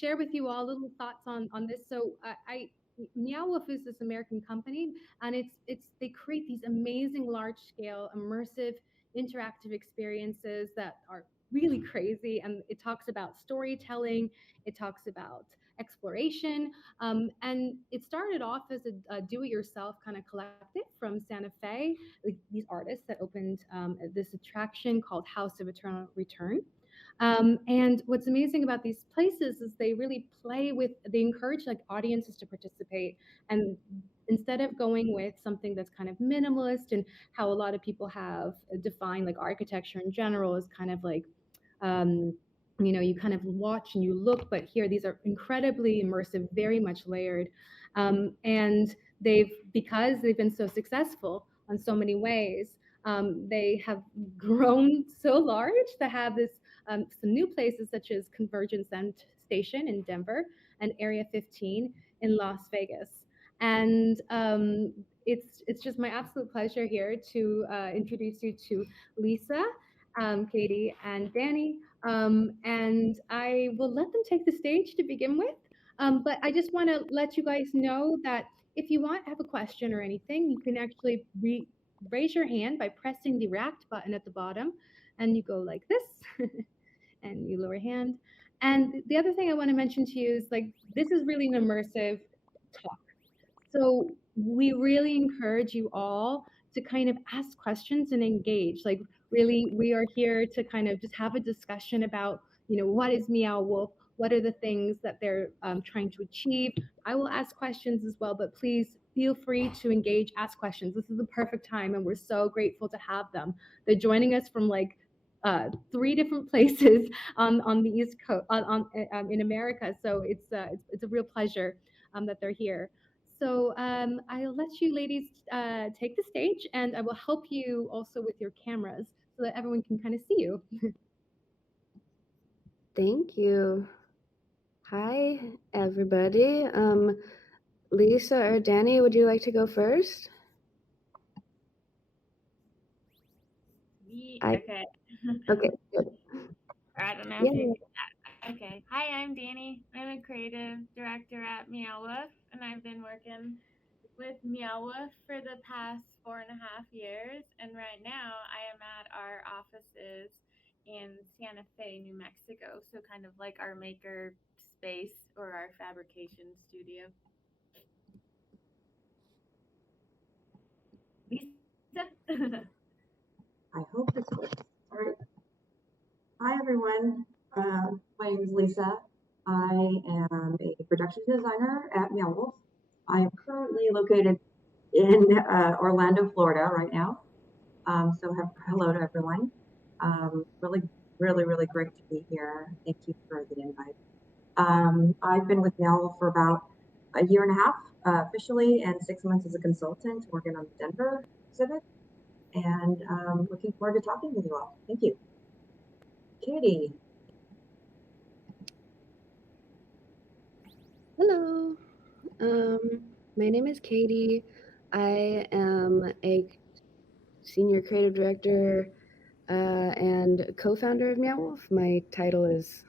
share with you all little thoughts on this. So Meow Wolf is this American company, and it's they create these amazing large scale immersive interactive experiences that are really crazy. And it talks about storytelling, it talks about exploration, and it started off as a do-it-yourself kind of collective from Santa Fe, like these artists that opened this attraction called House of Eternal Return. And what's amazing about these places is they really play with, they encourage like audiences to participate. And instead of going with something that's kind of minimalist and how a lot of people have defined like architecture in general is kind of like, um, you kind of watch and you look, but here these are incredibly immersive, very much layered. And because they've been so successful on so many ways, they have grown so large to have this some new places such as Convergence Station in Denver and Area 15 in Las Vegas. And it's just my absolute pleasure here to introduce you to Lisa, Caity, and Dani. And I will let them take the stage to begin with. But I just want to let you guys know that if you want to have a question or anything, you can actually raise your hand by pressing the react button at the bottom, and you go like this. And you lower your hand. And the other thing I want to mention to you is like this is really an immersive talk. So we really encourage you all to kind of ask questions and engage. Like really, we are here to kind of just have a discussion about, what is Meow Wolf? What are the things that they're trying to achieve? I will ask questions as well, but please feel free to engage, ask questions. This is the perfect time, and we're so grateful to have them. They're joining us from like 3 different places on the East Coast in America. So it's a real pleasure that they're here. So I'll let you ladies take the stage, and I will help you also with your cameras so that everyone can kind of see you. Thank you. Hi, everybody. Lisa or Dani, would you like to go first? Okay. Okay, good. I don't know Yeah. if you get that. Okay. Hi, I'm Dani. I'm a creative director at Meow Wolf, and I've been working with Meow Wolf for the past 4.5 years. And right now, I am at our offices in Santa Fe, New Mexico. So kind of like our maker space or our fabrication studio. Lisa? I hope this works. All right. Hi, everyone. My name is Lisa. I am a production designer at Meow Wolf. I am currently located in Orlando, Florida right now. So hello to everyone. Really, really, really great to be here. Thank you for the invite. I've been with Meow Wolf for about a year and a half officially, and 6 months as a consultant working on the Denver exhibit. And looking forward to talking with you all. Thank you. Caity. Hello. My name is Caity. I am a senior creative director and co-founder of Meow Wolf. My title is,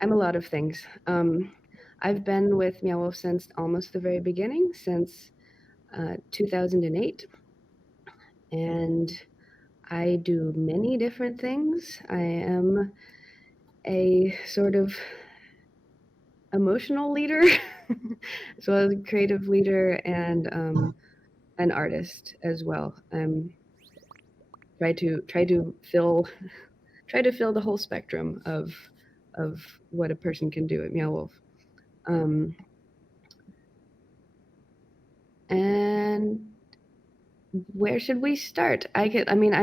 I'm a lot of things. I've been with Meow Wolf since almost the very beginning, since 2008. And I do many different things. I am a sort of emotional leader, as well as a creative leader and an artist as well. Try to fill the whole spectrum of what a person can do at Meow Wolf. And where should we start? I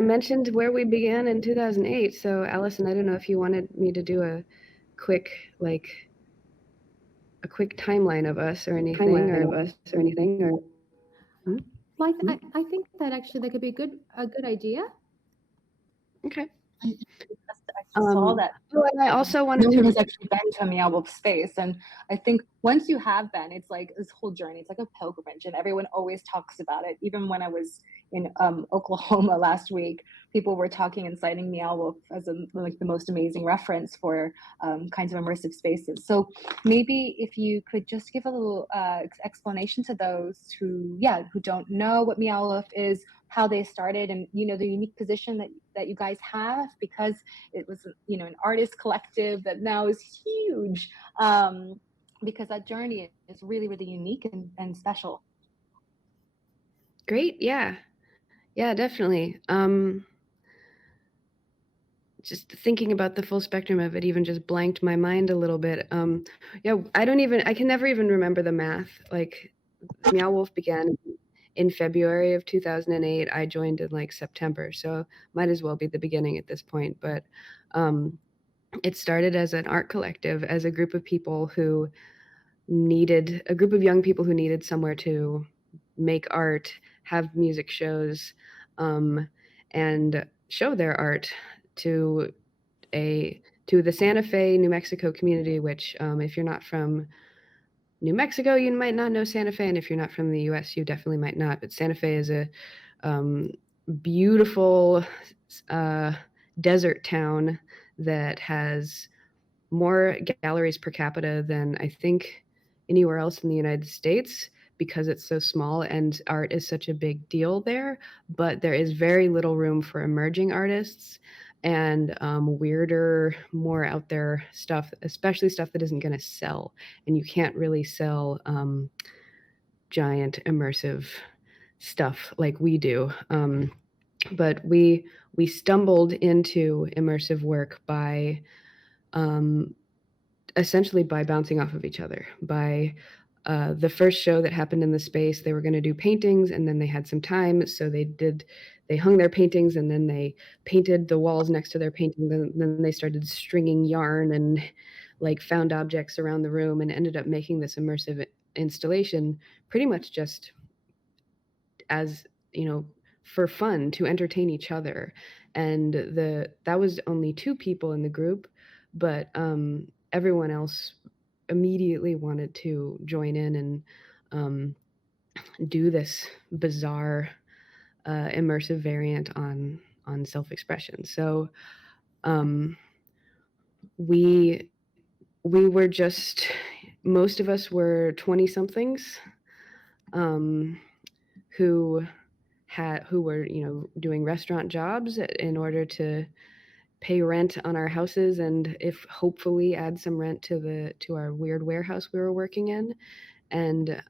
mentioned where we began in 2008. So Allison, I don't know if you wanted me to do a quick timeline of us or anything, Well, I think that actually that could be a good idea. Okay. I saw that. And I also wanted no to one has actually been to a Meow Wolf space, and I think once you have been, it's like this whole journey. It's like a pilgrimage, and everyone always talks about it. Even when I was in Oklahoma last week, people were talking and citing Meow Wolf as like the most amazing reference for kinds of immersive spaces. So maybe if you could just give a little explanation to those who don't know what Meow Wolf is, how they started, and the unique position that you guys have, because it was an artist collective that now is huge, because that journey is really, really unique and special. Great. Yeah, definitely. Just thinking about the full spectrum of it even just blanked my mind a little bit. I can never even remember the math. Like, Meow Wolf began in February of 2008. I joined in like September, so might as well be the beginning at this point. But it started as an art collective, as a group of people who needed a group of young people who needed somewhere to make art, have music shows, and show their art to the Santa Fe, New Mexico community, which if you're not from New Mexico, you might not know Santa Fe, and if you're not from the US, you definitely might not. But Santa Fe is a beautiful desert town that has more galleries per capita than I think anywhere else in the United States, because it's so small and art is such a big deal there. But there is very little room for emerging artists and weirder, more out there stuff, especially stuff that isn't going to sell. And you can't really sell giant immersive stuff like we do. But we stumbled into immersive work by essentially by bouncing off of each other. By the first show that happened in the space, they were going to do paintings, and then they had some time, so they hung their paintings, and then they painted the walls next to their painting. Then they started stringing yarn and like found objects around the room, and ended up making this immersive installation pretty much just as for fun, to entertain each other. And that was only 2 people in the group, but everyone else immediately wanted to join in and do this bizarre immersive variant on self-expression. So we were just, most of us were 20 somethings who were doing restaurant jobs in order to pay rent on our houses, and if hopefully add some rent to our weird warehouse we were working in. And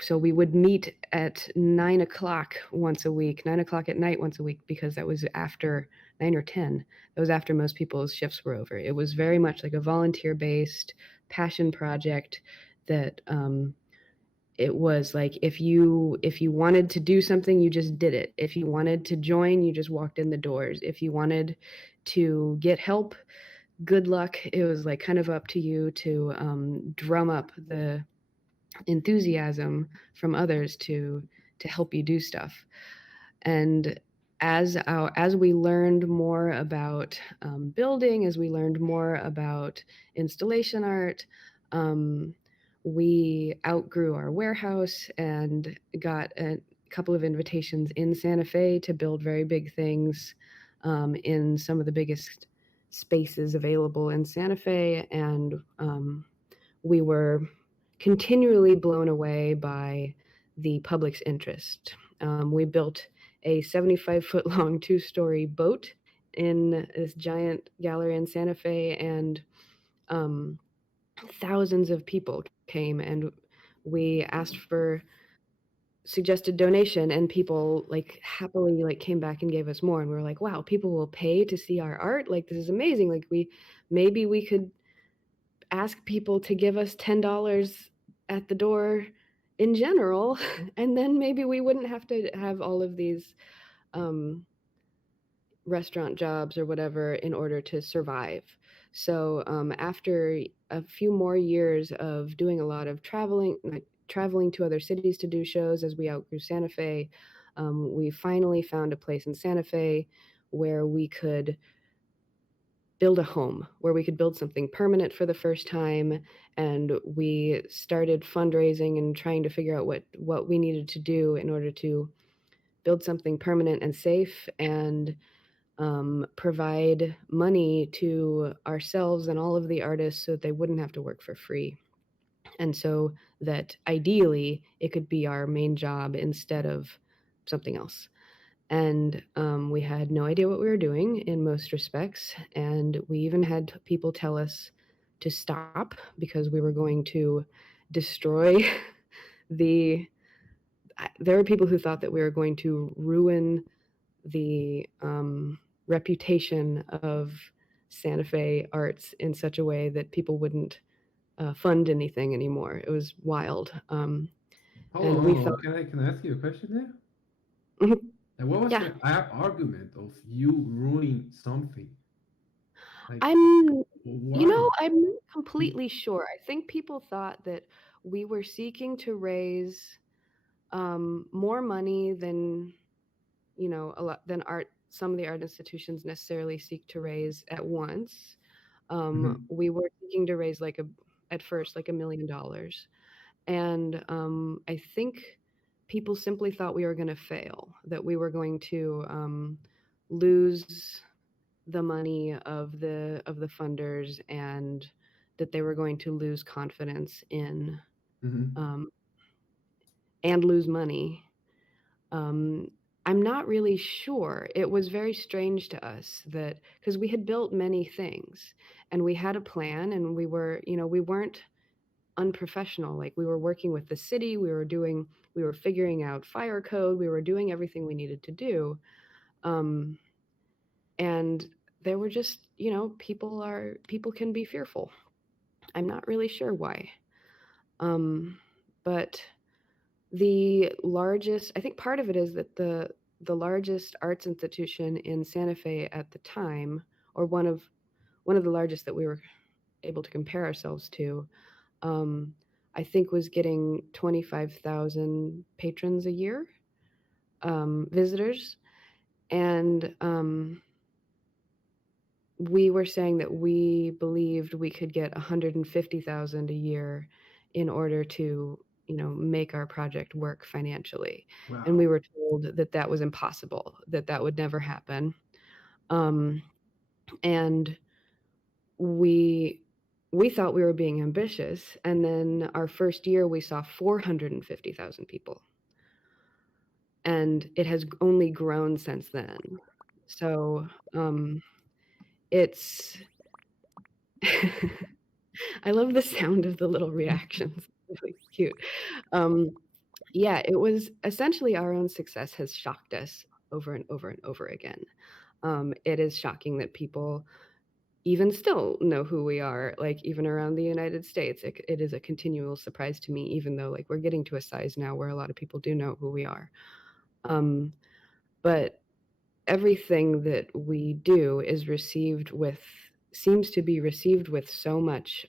so we would meet at 9 o'clock once a week, 9 o'clock at night once a week, because that was after 9 or 10. That was after most people's shifts were over. It was very much like a volunteer-based passion project that it was like, if you wanted to do something, you just did it. If you wanted to join, you just walked in the doors. If you wanted to get help, good luck. It was like kind of up to you to drum up the enthusiasm from others to help you do stuff. And as we learned more about building, as we learned more about installation art, we outgrew our warehouse and got a couple of invitations in Santa Fe to build very big things in some of the biggest spaces available in Santa Fe. And we were continually blown away by the public's interest. We built a 75-foot long 2-story boat in this giant gallery in Santa Fe, and thousands of people came, and we asked for suggested donation, and people like happily like came back and gave us more. And we were like, wow, people will pay to see our art? Like, this is amazing. Like, maybe we could ask people to give us $10 at the door in general, and then maybe we wouldn't have to have all of these restaurant jobs or whatever in order to survive. So after a few more years of doing a lot of traveling to other cities to do shows as we outgrew Santa Fe, we finally found a place in Santa Fe where we could build a home, where we could build something permanent for the first time. And we started fundraising and trying to figure out what we needed to do in order to build something permanent and safe, and provide money to ourselves and all of the artists so that they wouldn't have to work for free. And so that ideally it could be our main job instead of something else. And we had no idea what we were doing in most respects. And we even had people tell us to stop because we were going to destroy the. There were people who thought that we were going to ruin the reputation of Santa Fe arts in such a way that people wouldn't fund anything anymore. It was wild. Hold And on, we hold on. thought, Can I ask you a question there? And what was yeah, the argument of you ruining something? Like, I'm, why? I'm not completely sure. I think people thought that we were seeking to raise more money than, a lot than some of the art institutions necessarily seek to raise at once. Mhm. We were seeking to raise at first like $1 million. And I think people simply thought we were going to fail, that we were going to lose the money of the funders, and that they were going to lose confidence in Mhm. and lose money. I'm not really sure. It was very strange to us that, because we had built many things and we had a plan, and we weren't unprofessional. Like, we were working with the city, we were figuring out fire code, we were doing everything we needed to do. And there were just, people can be fearful. I'm not really sure why. But I think part of it is that the largest arts institution in Santa Fe at the time, or one of the largest that we were able to compare ourselves to, I think was getting 25,000 patrons a year, visitors. And we were saying that we believed we could get 150,000 a year in order to, make our project work financially. And Wow. we were told that that was impossible, that that would never happen. And we thought we were being ambitious. And then our first year, we saw 450,000 people. And it has only grown since then. So it's I love the sound of the little reactions. It's really cute. Yeah, it was essentially our own success has shocked us over and over and over again. It is shocking that people even still know who we are, like even around the United States. It is a continual surprise to me, even though like we're getting to a size now where a lot of people do know who we are. But everything that we do seems to be received with so much.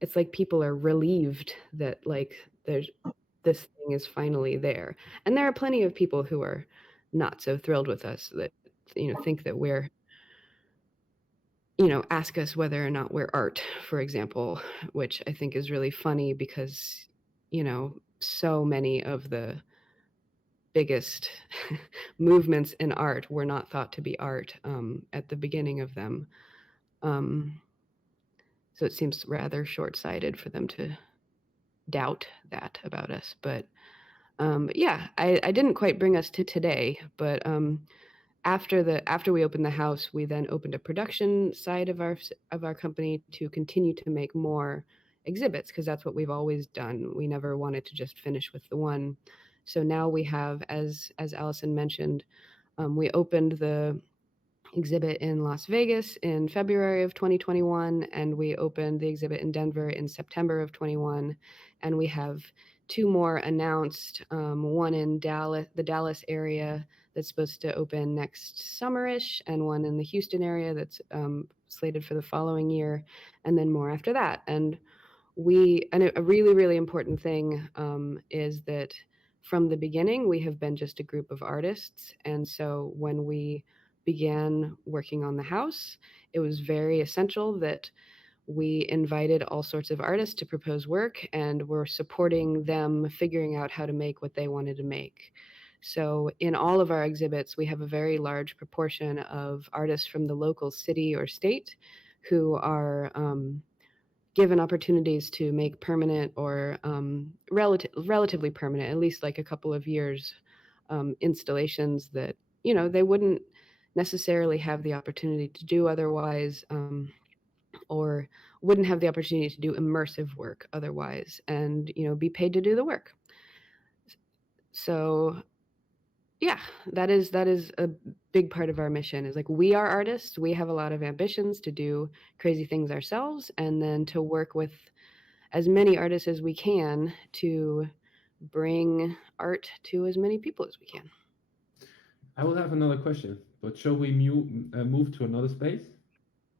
It's like people are relieved that like there's this thing is finally there. And there are plenty of people who are not so thrilled with us, that think that we're, ask us whether or not we're art, for example, which I think is really funny because, so many of the biggest movements in art were not thought to be art at the beginning of them. So it seems rather short-sighted for them to doubt that about us. But yeah, I didn't quite bring us to today, but after we opened the house, we then opened a production side of our company to continue to make more exhibits, because that's what we've always done. We never wanted to just finish with the one. So now we have, as Allison mentioned, we opened the exhibit in Las Vegas in February of 2021, and we opened the exhibit in Denver in September of 21. And we have two more announced, one in the Dallas area that's supposed to open next summerish, and one in the Houston area that's slated for the following year, and then more after that. And a really, really important thing is that from the beginning, we have been just a group of artists. And so when we began working on the house, it was very essential that we invited all sorts of artists to propose work, and we're supporting them figuring out how to make what they wanted to make. So, in all of our exhibits, we have a very large proportion of artists from the local city or state who are given opportunities to make permanent or relatively permanent, at least like a couple of years, installations that, they wouldn't necessarily have the opportunity to do otherwise, or wouldn't have the opportunity to do immersive work otherwise, and, be paid to do the work. So yeah, that is a big part of our mission, is like, we are artists, we have a lot of ambitions to do crazy things ourselves, and then to work with as many artists as we can to bring art to as many people as we can. I will have another question, but shall we move to another space?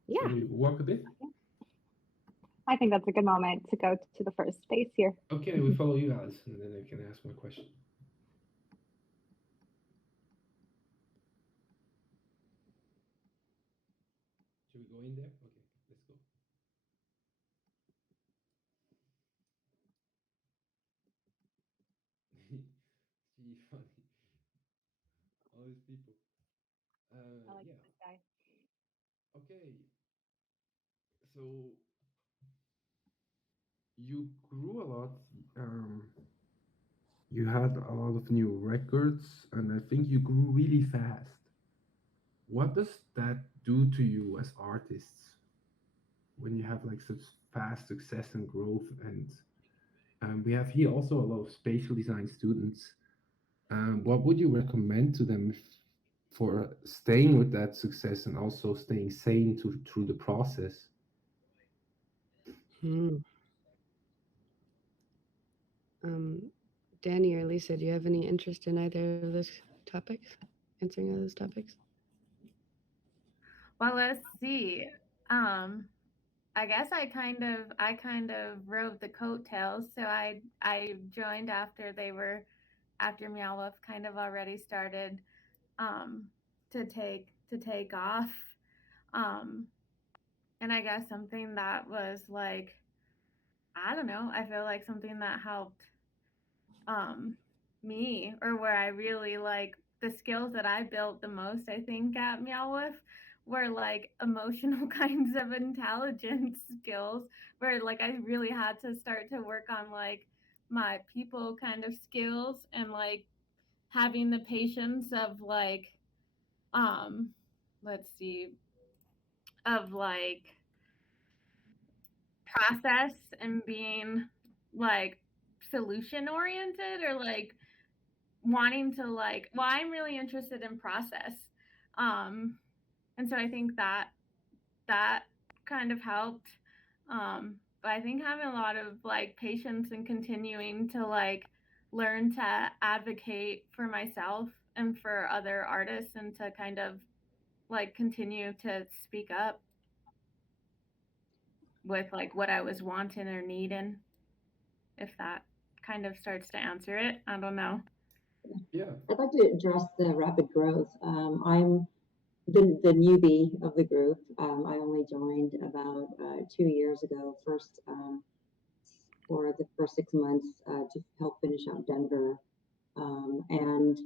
Shall Yeah. we walk a bit? I think that's a good moment to go to the first space here. Okay, we follow you guys, and then I can ask my question. Should we go in there? Okay, let's go. Gee, funny. All these people. I like Yeah. this guy. Okay. So you grew a lot. Um, you had a lot of new records, and I think you grew really fast. What does that do to you as artists when you have like such fast success and growth? And we have here also a lot of spatial design students. What would you recommend to them for staying with that success and also staying sane through the process? Hmm. Um, Dani or Lisa, do you have any interest in either of those topics? Answering either of those topics? Well, let's see. Um, I guess I kind of rode the coattails. So I joined after Meow Wolf kind of already started um, to take off. Um, and I guess something that was like, I don't know. I feel like something that helped um, me, or where I really like the skills that I built the most, I think, at Meow Wolf were like emotional kinds of intelligence skills, where like I really had to start to work on like my people kind of skills, and like having the patience of like um let's see, of like process, and being like solution oriented, or like wanting to like, well, I'm really interested in process. um and so I think that kind of helped. But I think having a lot of like patience and continuing to like learn to advocate for myself and for other artists, and to kind of like continue to speak up with like what I was wanting or needing, if that kind of starts to answer it. I don't know. Yeah. I'd like to address the rapid growth. I'm the newbie of the group. I only joined about 2 years ago, first for the first 6 months to help finish out Denver. And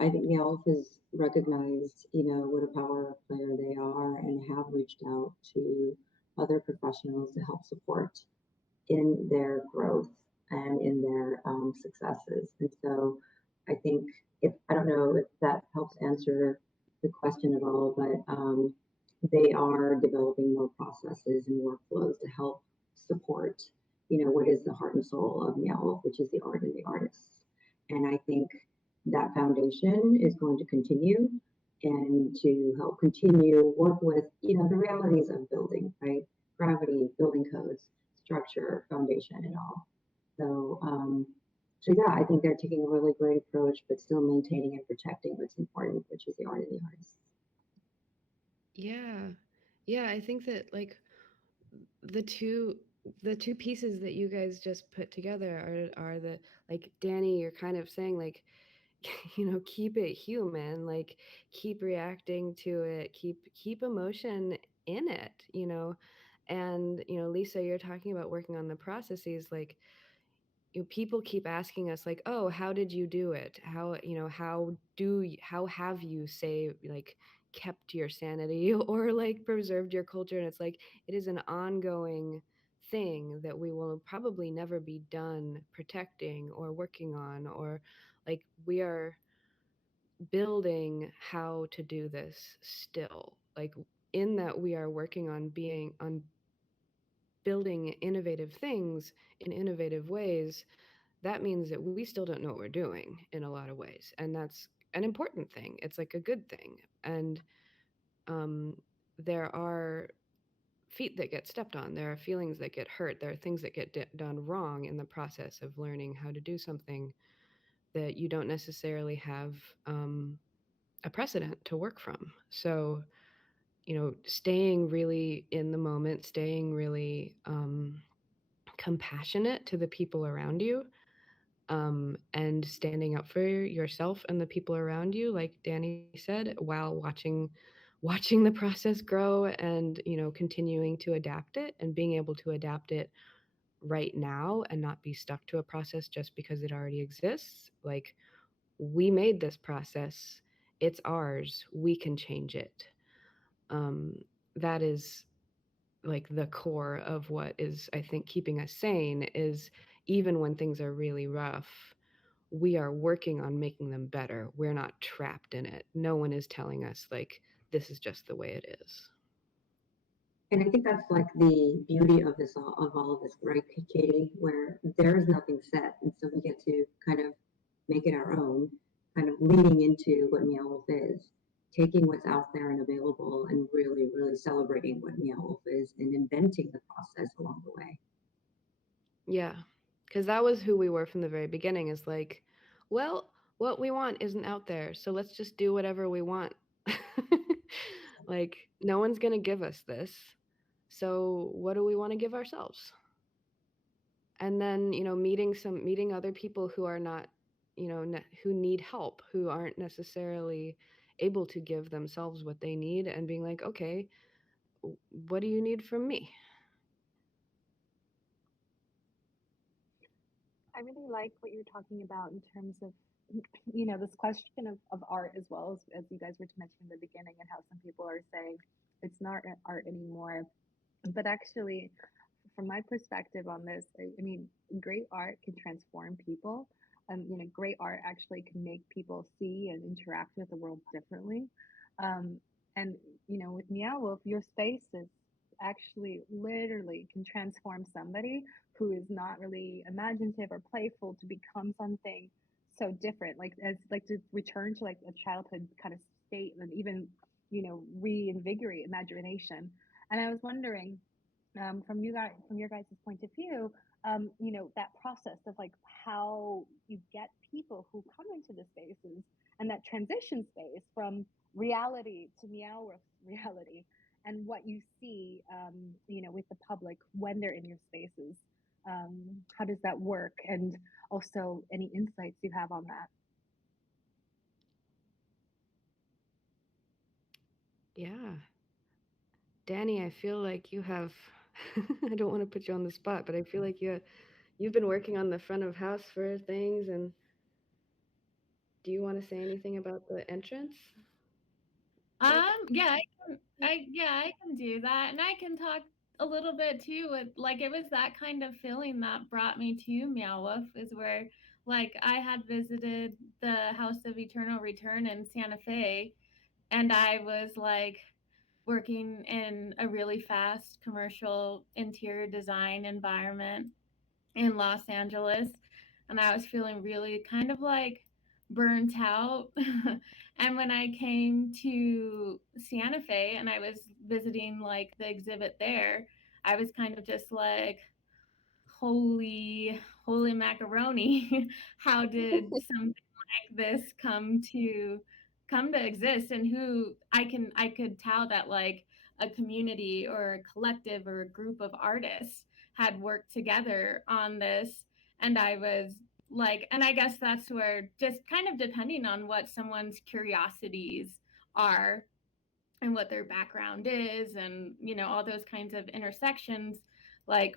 I think Meow has recognized, what a power player they are, and have reached out to other professionals to help support in their growth and in their successes. And so I think, if I don't know if that helps answer the question at all, but they are developing more processes and workflows to help support, what is the heart and soul of Meow, which is the art and the artists. And I think that foundation is going to continue, and to help continue work with, the realities of building, right? Gravity, building codes, structure, foundation, and all. So yeah, I think they're taking a really great approach, but still maintaining and protecting what's important, which is the art and the artist. Yeah. Yeah, I think that like the two the two pieces that you guys just put together are the, like, Dani, you're kind of saying like, keep it human, like keep reacting to it, keep emotion in it, and Lisa, you're talking about working on the processes, like people keep asking us like, oh, how did you do it, how have you, say, like kept your sanity or like preserved your culture, and it's like it is an ongoing thing that we will probably never be done protecting or working on, or like we are building how to do this still, like in that we are working on building innovative things in innovative ways. That means that we still don't know what we're doing in a lot of ways, and that's an important thing. It's like a good thing. And um, there are feet that get stepped on, there are feelings that get hurt, there are things that get done wrong in the process of learning how to do something that you don't necessarily have a precedent to work from. So, staying really in the moment, staying really compassionate to the people around you, and standing up for yourself and the people around you, like Dani said, while watching the process grow, and continuing to adapt it and being able to adapt it right now and not be stuck to a process just because it already exists. Like, we made this process, it's ours, we can change it. um, that is like the core of what is, I think, keeping us sane, is even when things are really rough, we are working on making them better. We're not trapped in it. No one is telling us like this is just the way it is. And I think that's like the beauty of all of this, right, Caity, where there is nothing set, and so we get to kind of make it our own, kind of leading into what Meow Wolf is, taking what's out there and available, and really, really celebrating what Meow Wolf is, and inventing the process along the way. Yeah, because that was who we were from the very beginning. Is like, well, what we want isn't out there, so let's just do whatever we want. Like, no one's gonna give us this, so what do we want to give ourselves? And then meeting other people who are not, who need help, who aren't necessarily able to give themselves what they need, and being like, okay, what do you need from me? I really like what you're talking about in terms of, this question of art, as well as you guys were mentioning in the beginning, and how some people are saying it's not art anymore. But actually, from my perspective on this, I mean, great art can transform people. Great art actually can make people see and interact with the world differently. Um, and with Meow Wolf, your spaces actually literally can transform somebody who is not really imaginative or playful to become something so different, like as like to return to like a childhood kind of state, and even reinvigorate imagination. And I was wondering, from your guys' point of view, that process of like how you get people who come into the spaces, and that transition space from reality to Meow Wolf's reality, and what you see, with the public when they're in your spaces. How does that work? And also any insights you have on that? Yeah, Dani, I feel like you have I don't want to put you on the spot, but I feel like you've been working on the front of house for things, and do you want to say anything about the entrance? Yeah, I can do that, and I can talk a little bit too. With like, it was that kind of feeling that brought me to Meow Wolf, is where like I had visited the House of Eternal Return in Santa Fe, and I was like working in a really fast commercial interior design environment in Los Angeles, and I was feeling really kind of like burnt out. And when I came to Santa Fe and I was visiting like the exhibit there, I was kind of just like, holy macaroni. How did something like this come to exist? And who I could tell that like a community or a collective or a group of artists had worked together on this. And I was like, and I guess that's where, just kind of depending on what someone's curiosities are and what their background is, and all those kinds of intersections, like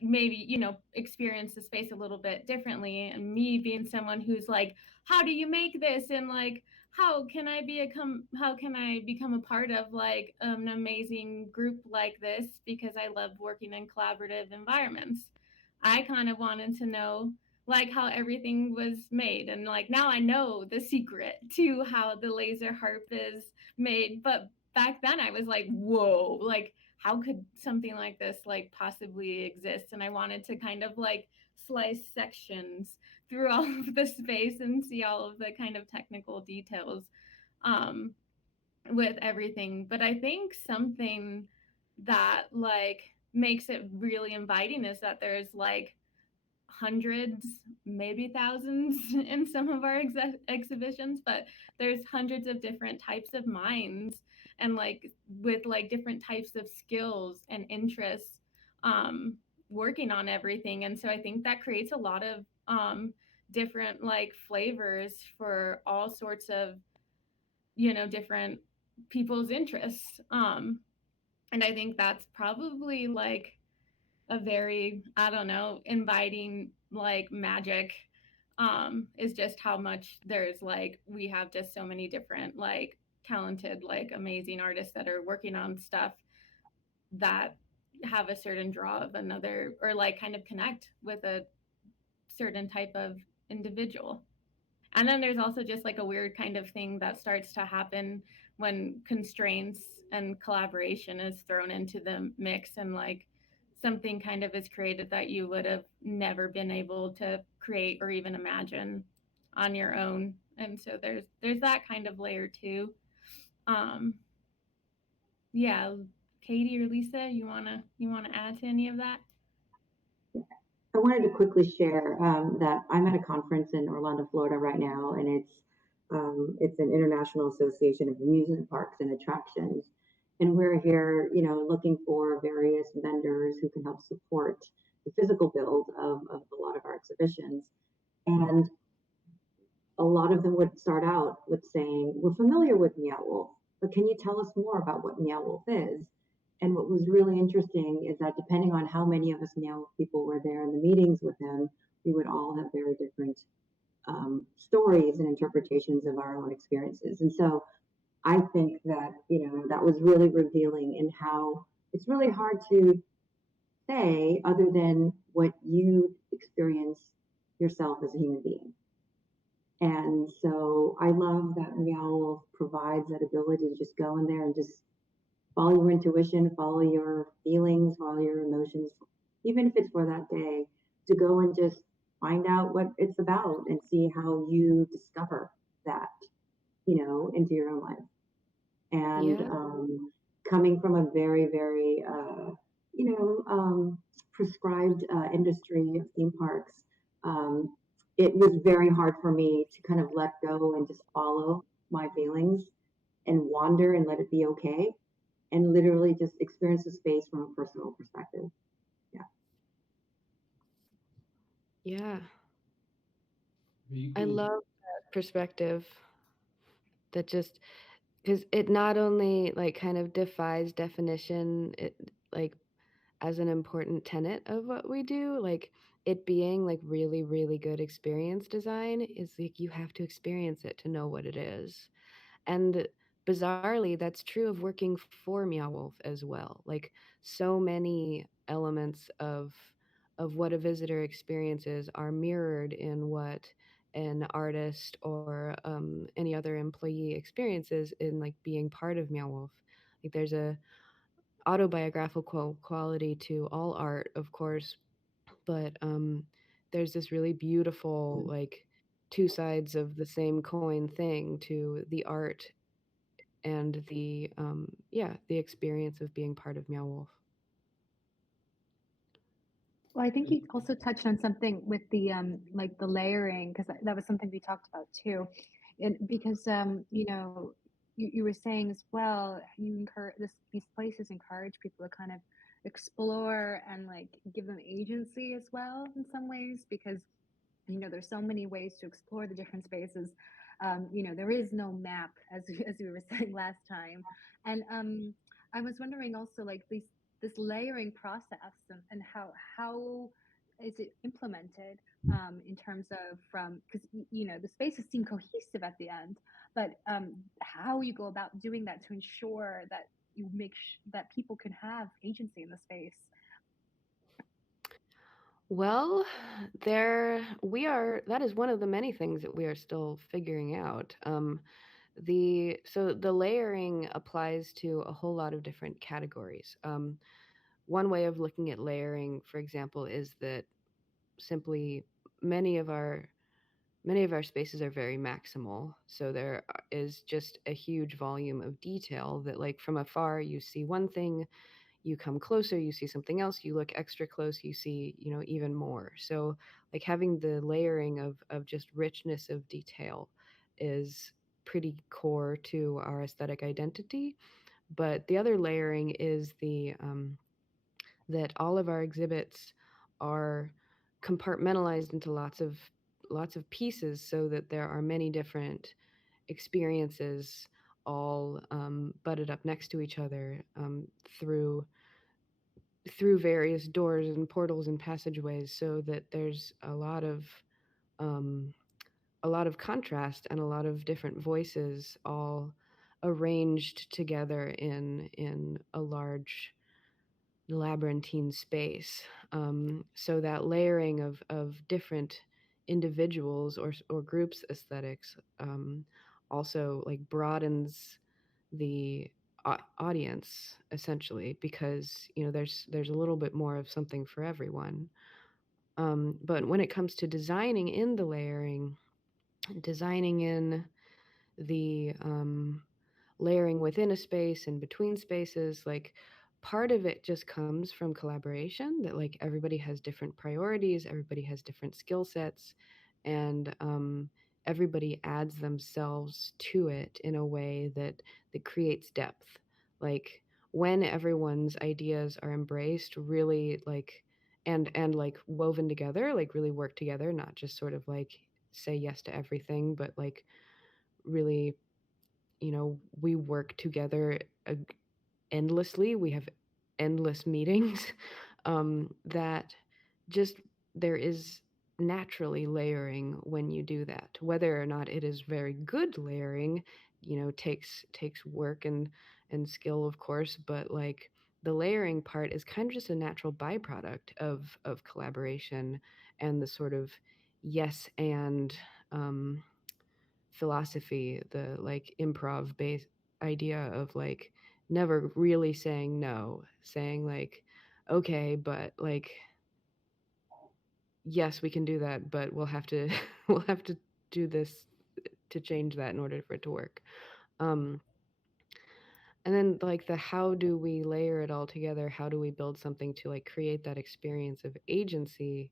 maybe experience the space a little bit differently. And me being someone who's like, how do you make this, and like, how can I become a part of like an amazing group like this, because I love working in collaborative environments. I kind of wanted to know like how everything was made, and like now I know the secret to how the laser harp is made. But back then I was like, whoa, like how could something like this like possibly exist? And I wanted to kind of like slice sections through all of the space and see all of the kind of technical details um, with everything. But I think something that like makes it really inviting is that there's like hundreds, maybe thousands in some of our exhibitions, but there's hundreds of different types of minds, and like with like different types of skills and interests um, working on everything. And so I think that creates a lot of different like flavors for all sorts of, different people's interests. And I think that's probably like a very, I don't know, inviting like magic, is just how much there's like, we have just so many different like talented, like amazing artists that are working on stuff that have a certain draw of another, or like kind of connect with a certain type of individual. And then there's also just like a weird kind of thing that starts to happen when constraints and collaboration is thrown into the mix, and like something kind of is created that you would have never been able to create or even imagine on your own. And so there's that kind of layer too. Um yeah, Caity or Lisa, you wanna add to any of that? I wanted to quickly share that I'm at a conference in Orlando, Florida right now, and it's an international association of amusement parks and attractions, and we're here, looking for various vendors who can help support the physical build of a lot of our exhibitions. And a lot of them would start out with saying, "We're familiar with Meow Wolf, but can you tell us more about what Meow Wolf is?" And what was really interesting is that depending on how many of us Meow Wolf people were there in the meetings with him, we would all have very different stories and interpretations of our own experiences. And so I think that, that was really revealing in how it's really hard to say other than what you experience yourself as a human being. And so I love that Meow Wolf provides that ability to just go in there and just follow your intuition, follow your feelings, follow your emotions, even if it's for that day, to go and just find out what it's about and see how you discover that, into your own life. And coming from a very, very, prescribed industry of theme parks, it was very hard for me to kind of let go and just follow my feelings and wander and let it be okay, and literally just experience the space from a personal perspective. Yeah. Yeah. We I could love that perspective, that just because it not only like kind of defies definition, it like as an important tenet of what we do, like it being like really, really good experience design is like you have to experience it to know what it is. And bizarrely, that's true of working for Meow Wolf as well. Like so many elements of what a visitor experiences are mirrored in what an artist or any other employee experiences in like being part of Meow Wolf. Like there's a autobiographical quality to all art, of course, but there's this really beautiful like two sides of the same coin thing to the art and the experience of being part of Meow Wolf. Well, I think you also touched on something with the like the layering, because that was something we talked about too, and because you were saying as well, you encourage these places encourage people to kind of explore and like give them agency as well in some ways, because There's so many ways to explore the different spaces. There is no map, as as we were saying last time. And I was wondering also, like, this layering process, and how is it implemented, in terms of, from, because the spaces seem cohesive at the end, but how you go about doing that to ensure that you make that people can have agency in the space. Well, there we are. That is one of the many things that we are still figuring out. The layering applies to a whole lot of different categories. One way of looking at layering, for example, is that simply many of our many of our spaces are very maximal. So there is just a huge volume of detail that, like, from afar, you see one thing, you come closer, you see something else, you look extra close, you see, even more. So, like, having the layering of just richness of detail is pretty core to our aesthetic identity. But the other layering is that all of our exhibits are compartmentalized into lots of pieces, so that there are many different experiences all butted up next to each other, through various doors and portals and passageways, so that there's um, a lot of contrast and a lot of different voices all arranged together in a large labyrinthine space. So that layering of different individuals or groups aesthetics, also, like, broadens the audience, essentially, because there's a little bit more of something for everyone. But when it comes to designing in the layering, designing in the layering within a space and between spaces, like, part of it just comes from collaboration, that, like, everybody has different priorities, everybody has different skill sets, and everybody adds themselves to it in a way that creates depth. Like, when everyone's ideas are embraced, really, like, and like woven together, like, really work together, not just sort of like say yes to everything, but, like, really, we work together endlessly. We have endless meetings. That just there is naturally layering when you do that. Whether or not it is very good layering, takes work and skill, of course. But, like, the layering part is kind of just a natural byproduct of collaboration and the sort of yes and um, philosophy, the, like, improv based idea of, like, never really saying no, saying, like, okay, but, like, yes, we can do that, but we'll have to we'll have to do this to change that in order for it to work. Um, and then, like, the how do we layer it all together? How do we build something to, like, create that experience of agency?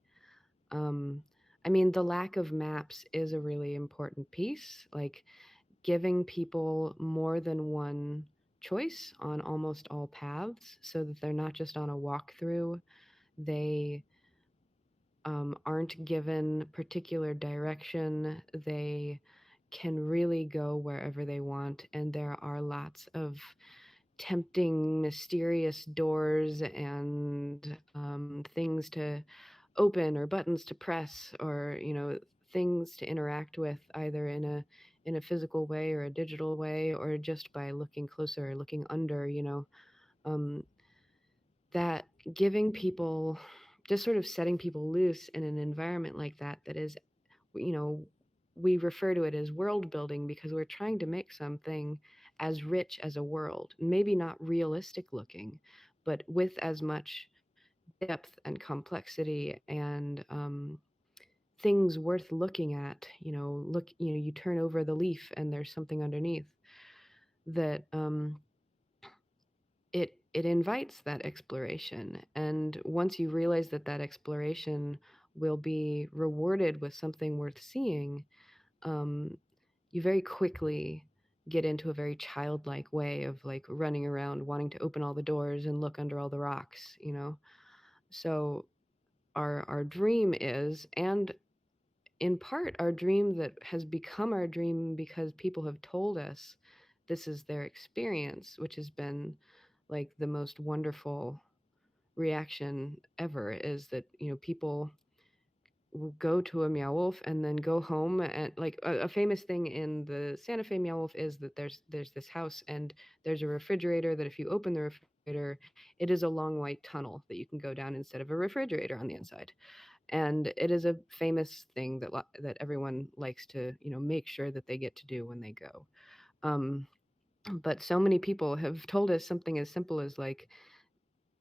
Um, I mean, the lack of maps is a really important piece. Like, giving people more than one choice on almost all paths, so that they're not just on a walkthrough. They aren't given particular direction. They can really go wherever they want, and there are lots of tempting, mysterious doors and things to open, or buttons to press, or things to interact with, either in a physical way or a digital way, or just by looking closer or looking under. Um, that giving people, just sort of setting people loose in an environment like that, that is, you know we refer to it as world building, because we're trying to make something as rich as a world, maybe not realistic looking, but with as much depth and complexity and things worth looking at. You turn over the leaf and there's something underneath that it invites that exploration. And once you realize that that exploration will be rewarded with something worth seeing, um, you very quickly get into a very childlike way of, like, running around wanting to open all the doors and look under all the rocks. So our dream is, and in part our dream that has become our dream because people have told us this is their experience, which has been like the most wonderful reaction ever, is that, people will go to a Meow Wolf and then go home, and like a famous thing in the Santa Fe Meow Wolf is that there's this house and there's a refrigerator that if you open the refrigerator, it is a long white tunnel that you can go down instead of a refrigerator on the inside. And it is a famous thing that everyone likes to, make sure that they get to do when they go. Um, but so many people have told us something as simple as like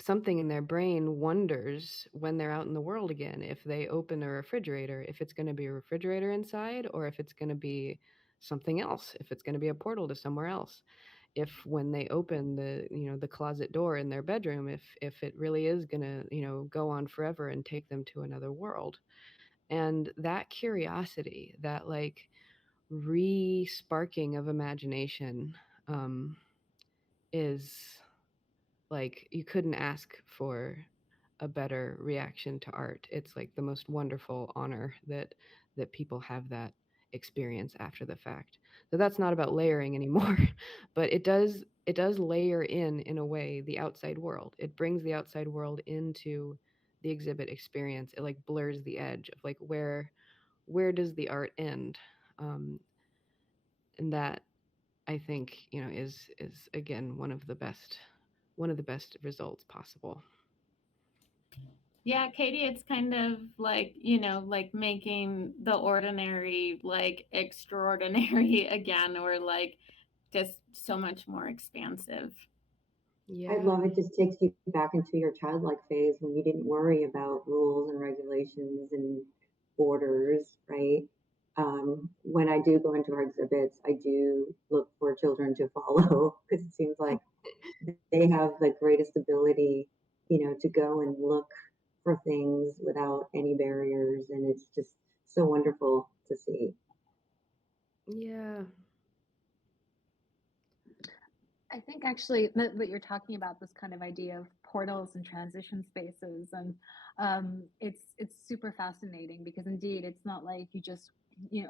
something in their brain wonders when they're out in the world again, if they open a refrigerator, if it's going to be a refrigerator inside or if it's going to be something else, if it's going to be a portal to somewhere else. If when they open the closet door in their bedroom, if it really is going to, go on forever and take them to another world. And that curiosity, that like re-sparking of imagination, is like you couldn't ask for a better reaction to art. It's like the most wonderful honor that people have that experience after the fact. So that's not about layering anymore, but it does layer in a way the outside world. It brings the outside world into the exhibit experience. It like blurs the edge of like where does the art end, and that I think is again one of the best results possible. Yeah, Katie, it's kind of like, like making the ordinary like extraordinary again, or like just so much more expansive. I Yeah. love it. Just takes you back into your childlike phase when you didn't worry about rules and regulations and borders, right? When I do go into our exhibits, I do look for children to follow because it seems like they have the greatest ability, to go and look for things without any barriers. And it's just so wonderful to see. Yeah. I think actually what you're talking about, this kind of idea of portals and transition spaces, and it's super fascinating because indeed it's not like you just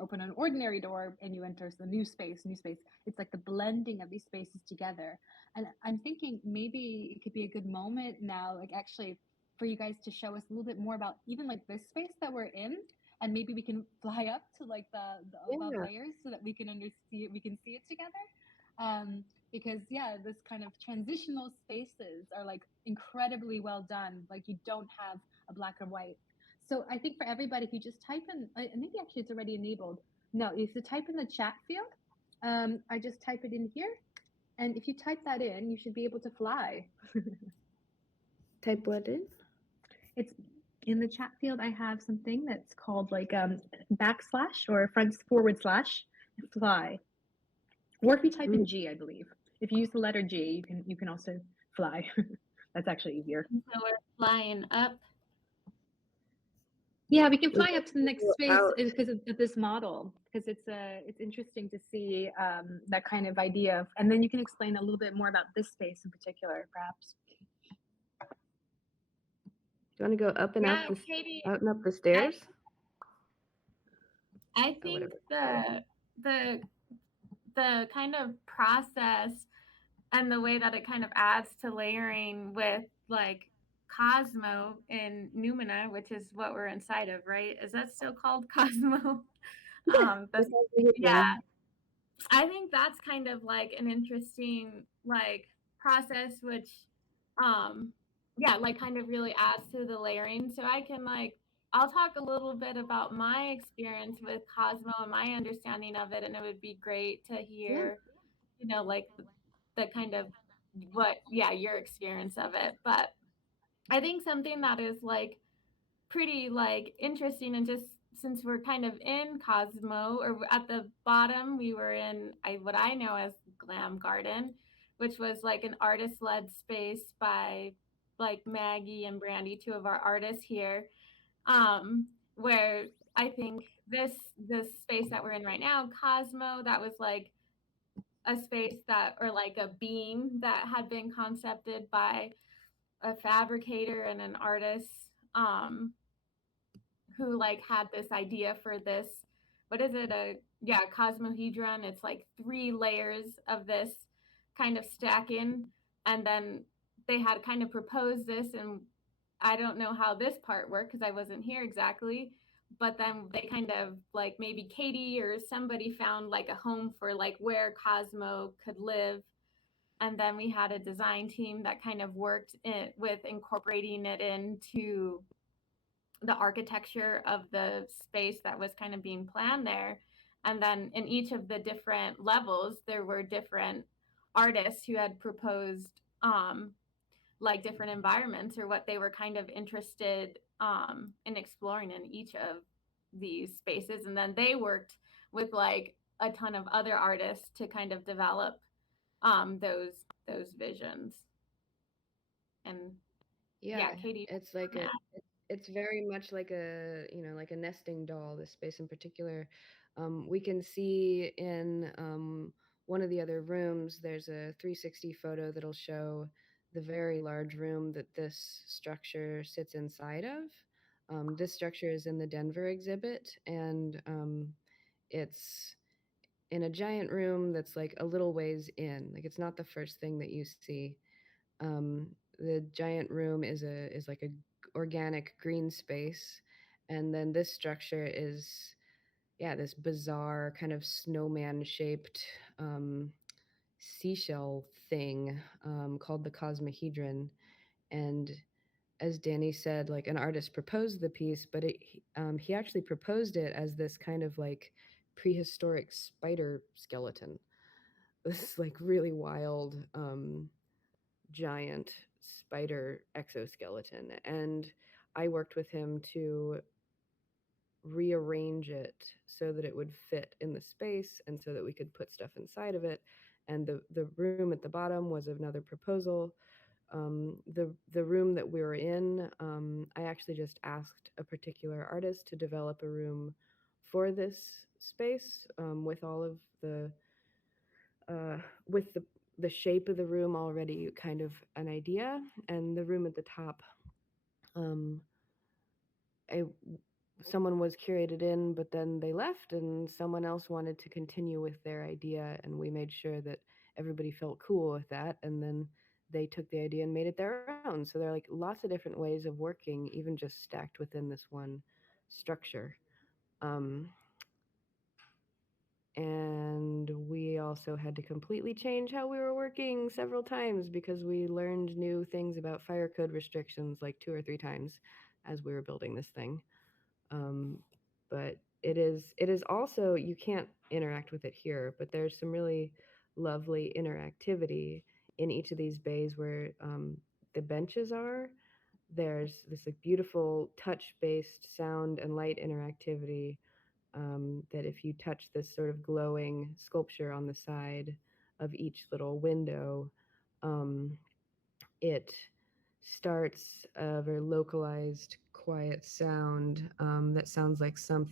open an ordinary door and you enter the new space. It's like the blending of these spaces together. And I'm thinking maybe it could be a good moment now, like actually for you guys to show us a little bit more about even like this space that we're in, and maybe we can fly up to like the above Yeah. layers so that we can we can see it together. Because yeah, this kind of transitional spaces are like incredibly well done. Like you don't have a black or white. So I think for everybody, if you just type in, maybe actually it's already enabled. No, if you type in the chat field, I just type it in here, and if you type that in, you should be able to fly. Type what in? It's in the chat field. I have something that's called like backslash or front forward slash fly. Or if you type in G, I believe. If you use the letter G, you can also fly. That's actually easier. So we're flying up. Yeah, we can fly up to the next Go space out. because of this model. Because it's interesting to see that kind of idea. And then you can explain a little bit more about this space in particular, perhaps. Do you want to go up and Yeah, Katie, out and up the stairs? I Or think whatever. the kind of process and the way that it kind of adds to layering with like Cosmo in Numina, which is what we're inside of, right? Is that still called Cosmo? That's, Yeah. yeah, I think that's kind of like an interesting like process, which yeah, like kind of really adds to the layering. So I can like I'll talk a little bit about my experience with Cosmo and my understanding of it, and it would be great to Yeah. hear, like the kind of what, yeah, your experience of it. But I think something that is like pretty like interesting, and just since we're kind of in Cosmo, or at the bottom we were in what I know as Glam Garden, which was like an artist led space by like Maggie and Brandy, two of our artists here, um where I think this space that we're in right now, Cosmo, that was like a space that, or like a beam that had been concepted by a fabricator and an artist, who like had this idea for this, what is it, a yeah, cosmohedron. It's like 3 layers of this kind of stacking, and then they had kind of proposed this, and I don't know how this part worked because I wasn't here exactly, but then they kind of like maybe Caity or somebody found like a home for like where Cosmo could live, and then we had a design team that kind of worked with incorporating it into the architecture of the space that was kind of being planned there. And then in each of the different levels, there were different artists who had proposed like different environments or what they were kind of interested in exploring in each of these spaces. And then they worked with like a ton of other artists to kind of develop those visions. And Yeah, Caity. it's like it's very much like a, like a nesting doll, this space in particular. We can see in one of the other rooms, there's a 360 photo that'll show the very large room that this structure sits inside of. This structure is in the Denver exhibit, and it's in a giant room that's like a little ways in. Like, it's not the first thing that you see. um, the giant room is like a organic green space, and then this structure is, yeah, this bizarre kind of snowman shaped um, seashell thing called the cosmohedron. And as Dani said, like, an artist proposed the piece, but he actually proposed it as this kind of like prehistoric spider skeleton. This like really wild giant spider exoskeleton. And I worked with him to rearrange it so that it would fit in the space and so that we could put stuff inside of it. And the room at the bottom was another proposal. The room that we were in, I actually just asked a particular artist to develop a room for this space, with all of the with the shape of the room already kind of an idea. And the room at the top, um, I, someone was curated in, but then they left, and someone else wanted to continue with their idea, and we made sure that everybody felt cool with that. And then they took the idea and made it their own. So there are like lots of different ways of working, even just stacked within this one structure. Um, and we also had to completely change how we were working several times because we learned new things about fire code restrictions like 2 or 3 times as we were building this thing. But it is also, you can't interact with it here, but there's some really lovely interactivity in each of these bays where the benches are. There's this like beautiful touch-based sound and light interactivity, that if you touch this sort of glowing sculpture on the side of each little window, um, it starts a very localized, quiet sound that sounds like some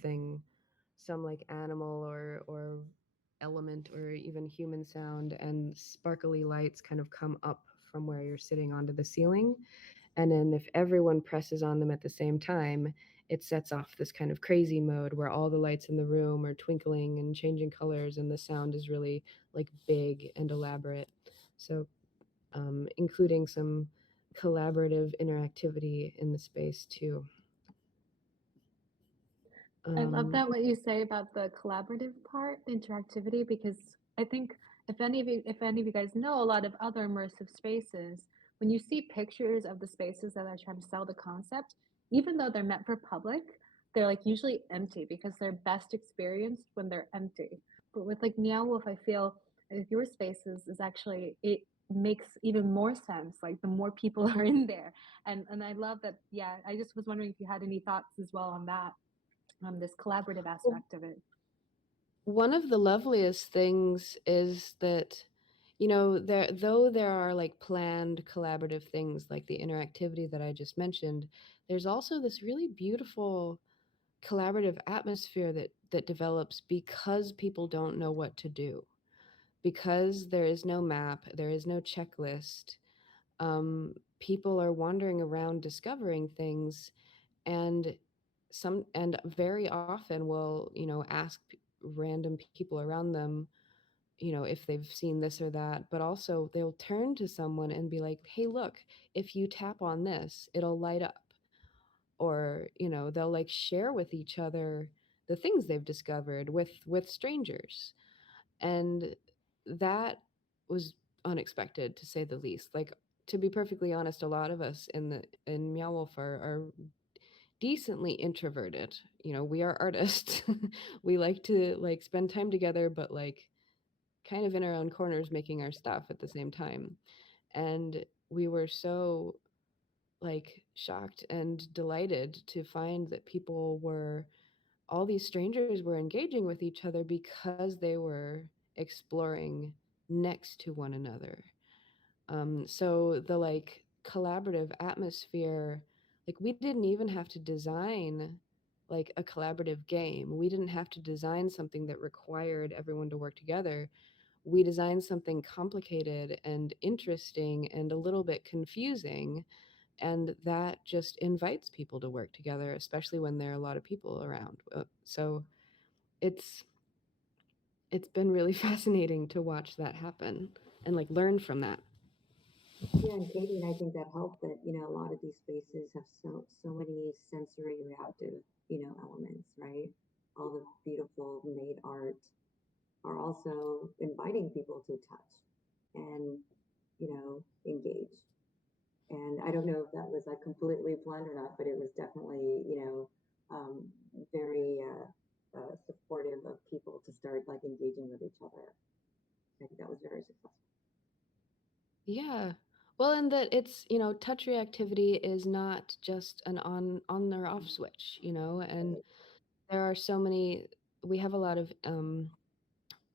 like animal or element or even human sound, and sparkly lights kind of come up from where you're sitting onto the ceiling. And then if everyone presses on them at the same time, it sets off this kind of crazy mode where all the lights in the room are twinkling and changing colors, and the sound is really like big and elaborate. So, including some collaborative interactivity in the space too. I love that what you say about the collaborative part, the interactivity, because I think if any of you guys know a lot of other immersive spaces, when you see pictures of the spaces that are trying to sell the concept, even though they're meant for public, they're like usually empty because they're best experienced when they're empty. But with like Meow Wolf, I feel like your spaces is actually, it makes even more sense. Like the more people are in there, and I love that. Yeah, I just was wondering if you had any thoughts as well on that, this collaborative aspect of it. One of the loveliest things is that, there are like planned collaborative things like the interactivity that I just mentioned, there's also this really beautiful collaborative atmosphere that develops because people don't know what to do, because there is no map, there is no checklist. People are wandering around discovering things, and very often will, ask random people around them, if they've seen this or that, but also they'll turn to someone and be like, hey, look, if you tap on this, it'll light up. Or, they'll like share with each other the things they've discovered with strangers. And that was unexpected, to say the least. Like, to be perfectly honest, a lot of us in Meow Wolf are decently introverted. We are artists. We like to like spend time together, but like kind of in our own corners making our stuff at the same time. And we were so like shocked and delighted to find that all these strangers were engaging with each other because they were exploring next to one another. So the like collaborative atmosphere, like we didn't even have to design like a collaborative game. We didn't have to design something that required everyone to work together. We designed something complicated and interesting and a little bit confusing, and that just invites people to work together, especially when there are a lot of people around. So it's it's been really fascinating to watch that happen and like learn from that. Yeah, and Katie and I think that helped that, a lot of these spaces have so many sensory reactive, elements, right? All the beautiful made art are also inviting people to touch and, engage. And I don't know if that was like completely planned or not, but it was definitely, very supportive of people to start like engaging with each other. I think that was very successful. Yeah. Well, and that it's, touch reactivity is not just an on or off switch, and Right. there are so many. We have a lot of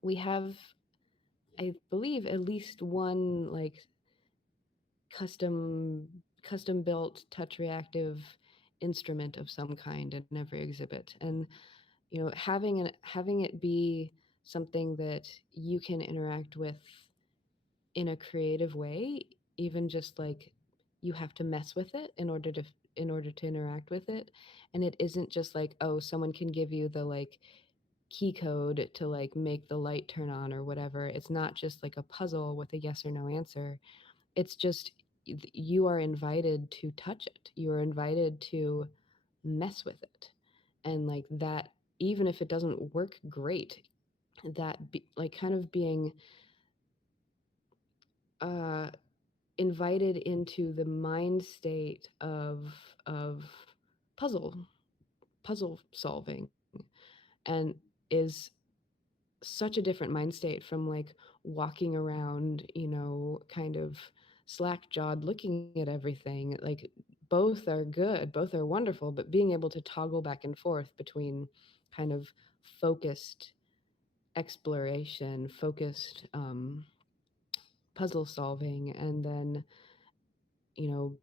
we have, I believe, at least one like custom built touch reactive instrument of some kind in every exhibit. And having it be something that you can interact with in a creative way, even just like you have to mess with it in order to interact with it. And it isn't just like, oh, someone can give you the like key code to like make the light turn on or whatever. It's not just like a puzzle with a yes or no answer. It's just you are invited to touch it. You are invited to mess with it. And like that, even if it doesn't work great, like kind of being uh invited into the mind state of puzzle puzzle solving, and is such a different mind state from like walking around, kind of slack-jawed looking at everything. Like both are good, both are wonderful, but being able to toggle back and forth between kind of focused exploration, focused puzzle solving, and then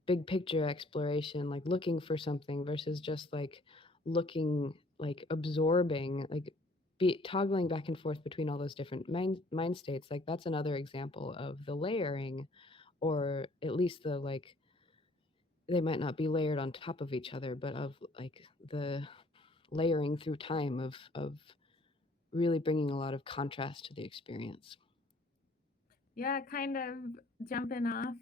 big picture exploration, like looking for something versus just like looking, like absorbing, like be toggling back and forth between all those different mind states. Like that's another example of the layering, or at least the like, they might not be layered on top of each other, but of like the layering through time of really bringing a lot of contrast to the experience. Yeah, kind of jumping off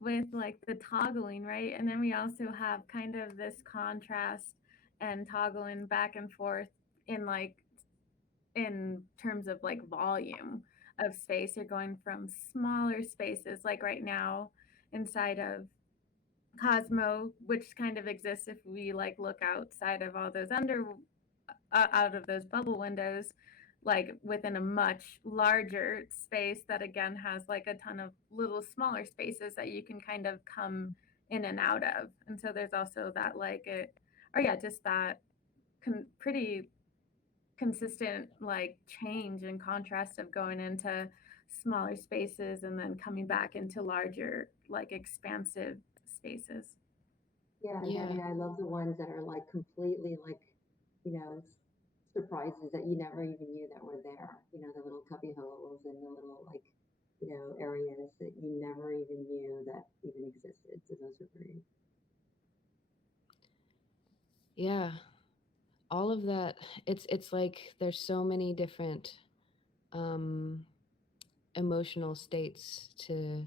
with like the toggling, right? And then we also have kind of this contrast and toggling back and forth in like in terms of like volume of space. You're going from smaller spaces, like right now inside of Cosmo, which kind of exists if we like look outside of all those out of those bubble windows, like within a much larger space that again has like a ton of little smaller spaces that you can kind of come in and out of. And so there's also that like it, or yeah, just that pretty consistent like change and contrast of going into smaller spaces and then coming back into larger like expansive spaces. Yeah, and Yeah. Dani, I love the ones that are like completely like, you know, surprises that you never even knew that were there. The little cubby holes and the little like, areas that you never even knew that even existed. So those are great. Yeah. all of that, it's like there's so many different um, emotional states to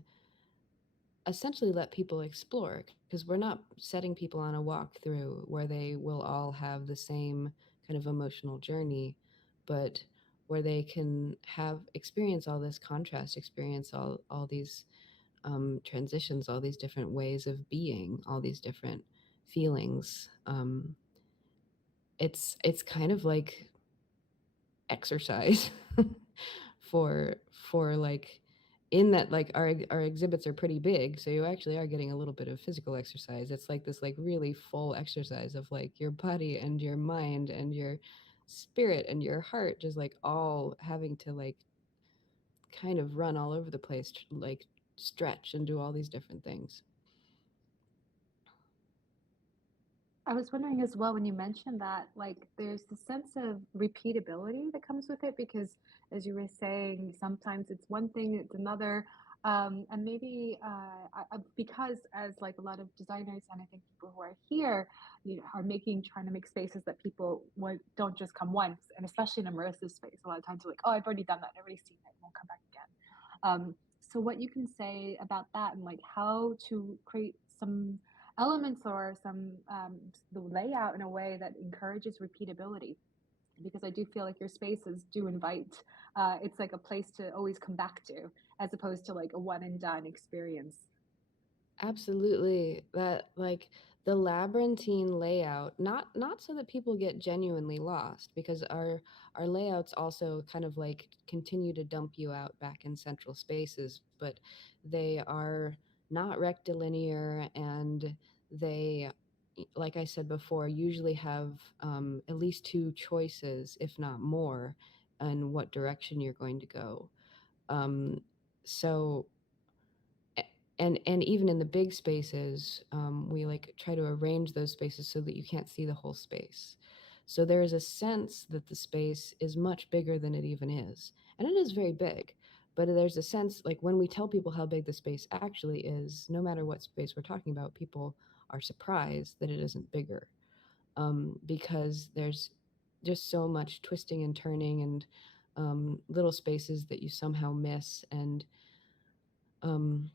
essentially let people explore, because we're not setting people on a walk through where they will all have the same kind of emotional journey, but where they can have experience all this contrast, experience all these transitions, all these different ways of being, all these different feelings. It's kind of like exercise for like, in that, like, our exhibits are pretty big, so you actually are getting a little bit of physical exercise. It's like this like really full exercise of like your body and your mind and your spirit and your heart just like all having to like kind of run all over the place, like stretch and do all these different things. I was wondering as well, when you mentioned that, like, there's the sense of repeatability that comes with it, because as you were saying, sometimes it's one thing, it's another. And maybe because as like a lot of designers and I think people who are here, you know, are trying to make spaces that people don't just come once, and especially in immersive space, a lot of times they're like, oh, I've already done that, I've already seen it, won't come back again. So what you can say about that, and like how to create some elements or some the layout in a way that encourages repeatability, because I do feel like your spaces do invite, it's like a place to always come back to, as opposed to like a one and done experience. Absolutely. That like the labyrinthine layout, not so that people get genuinely lost, because our layouts also kind of like continue to dump you out back in central spaces, but they are not rectilinear, and they, like I said before, usually have at least two choices, if not more, in what direction you're going to go. Um, so and even in the big spaces, we like try to arrange those spaces so that you can't see the whole space. So there is a sense that the space is much bigger than it even is, and it is very big. But there's a sense, like when we tell people how big the space actually is, no matter what space we're talking about, people are surprised that it isn't bigger, because there's just so much twisting and turning and little spaces that you somehow miss, and um,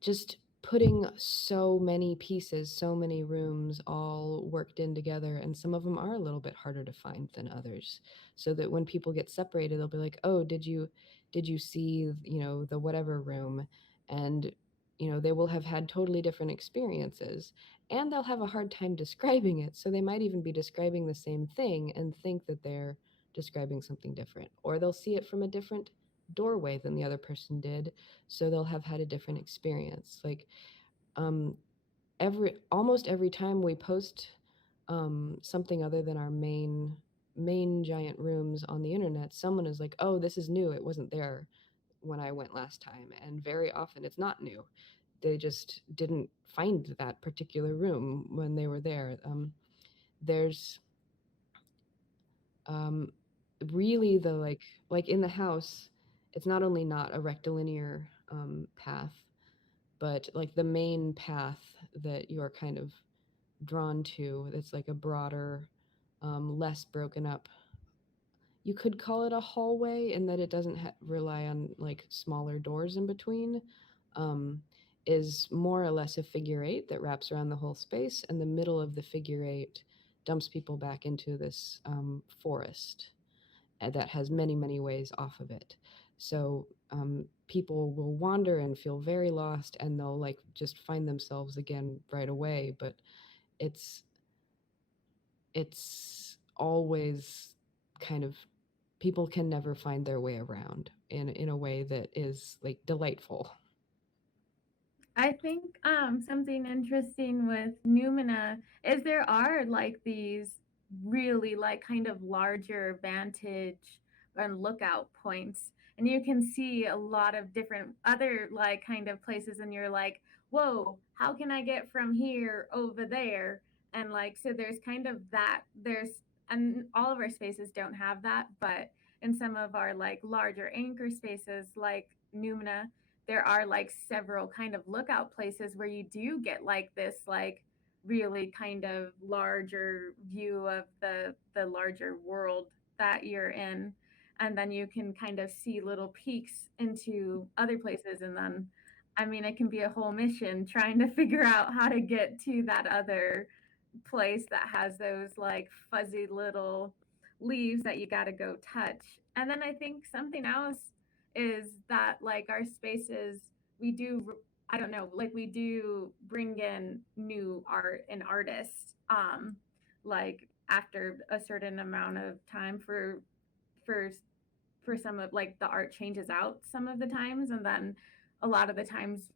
just putting so many pieces, so many rooms all worked in together, and some of them are a little bit harder to find than others. So that when people get separated, they'll be like, "Oh, did you see, you know, the whatever room?" And you know, they will have had totally different experiences, and they'll have a hard time describing it. So they might even be describing the same thing and think that they're describing something different, or they'll see it from a different doorway than the other person did, so they'll have had a different experience. Like um, almost every time we post something other than our main giant rooms on the internet, someone is like, "Oh, this is new. It wasn't there when I went last time." And very often it's not new. They just didn't find that particular room when they were there. There's um, really the like in the house, it's not only not a rectilinear path, but like the main path that you're kind of drawn to, that's like a broader, less broken up, you could call it a hallway, in that it doesn't rely on like smaller doors in between, um, is more or less a figure eight that wraps around the whole space, and the middle of the figure eight dumps people back into this forest that has many ways off of it. So people will wander and feel very lost, and they'll like just find themselves again right away. But it's it's always kind of, people can never find their way around in a way that is like delightful. I think something interesting with Numina is there are like these really like kind of larger vantage and lookout points, and you can see a lot of different other like kind of places, and you're like, whoa, how can I get from here over there? And like, so there's kind of that, there's, and all of our spaces don't have that, but in some of our like larger anchor spaces like Numina, there are like several kind of lookout places where you do get like this like really kind of larger view of the larger world that you're in, and then you can kind of see little peeks into other places, and then I mean it can be a whole mission trying to figure out how to get to that other place that has those like fuzzy little leaves that you got to go touch. And then I think something else is that like our spaces, we do, I don't know, like we do bring in new art and artists, like after a certain amount of time for for some of like the art changes out some of the times, and then a lot of the times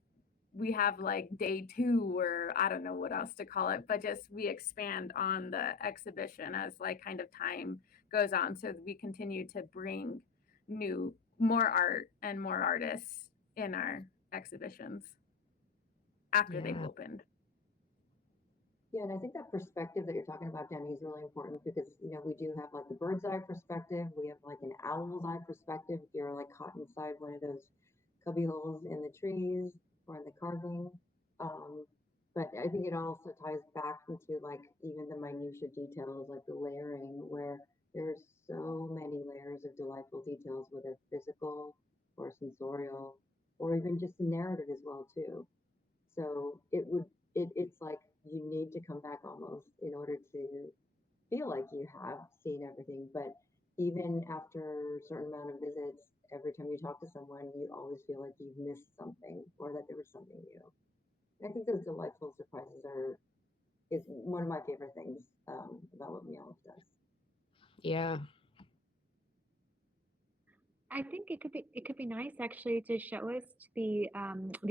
we have like day two, or I don't know what else to call it, but just we expand on the exhibition as like kind of time goes on. So we continue to bring more art and more artists in our exhibitions after they've opened. Yeah, and I think that perspective that you're talking about, Dani, is really important because, you know, we do have like the bird's eye perspective. We have like an owl's eye perspective. If you're like caught inside one of those cubby holes in the trees or in the carving. But I think it also ties back into like even the minutia details, like the layering, where there's so many layers of delightful details, whether physical or sensorial, or even just the narrative as well too. So it's like you need to come back almost in order to feel like you have seen everything. But even after a certain amount of visits, every time you talk to someone, you always feel like you've missed something or that there was something new. And I think those delightful surprises is one of my favorite things about what Meow Wolf does. Yeah. I think it could be nice actually to show us the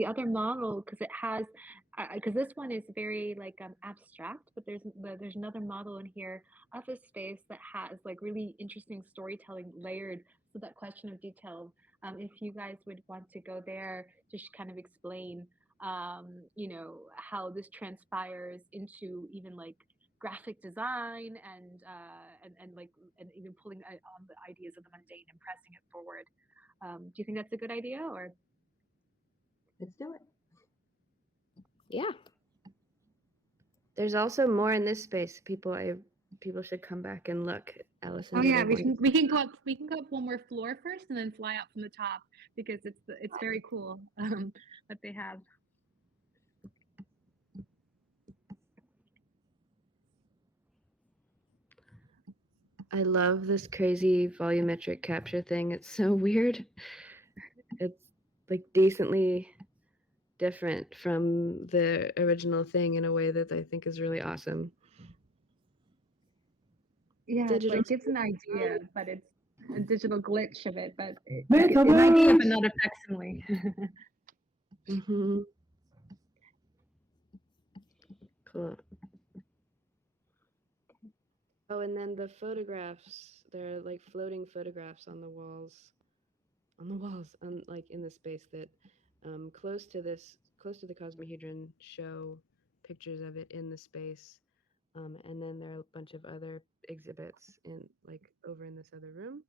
other model, because it has because this one is very like abstract, but there's another model in here of a space that has like really interesting storytelling layered. So that question of detail, if you guys would want to go there, just kind of explain you know, how this transpires into even like graphic design and like and even pulling on the ideas of the mundane and pressing it forward. Do you think that's a good idea, or? Let's do it. Yeah. There's also more in this space. People should come back and look. Allison. Oh yeah, we can go up one more floor first and then fly out from the top, because it's very cool what they have. I love this crazy volumetric capture thing. It's so weird. It's like decently different from the original thing in a way that I think is really awesome. Yeah, Digital it gives an idea, but it's a digital glitch of it, but Metaverse! an idea, but not a facsimile. Mm-hmm. Cool. Oh, and then the photographs, they're like floating photographs on the walls, like in the space that close to the cosmohedron show pictures of it in the space. And then there are a bunch of other exhibits in like over in this other room,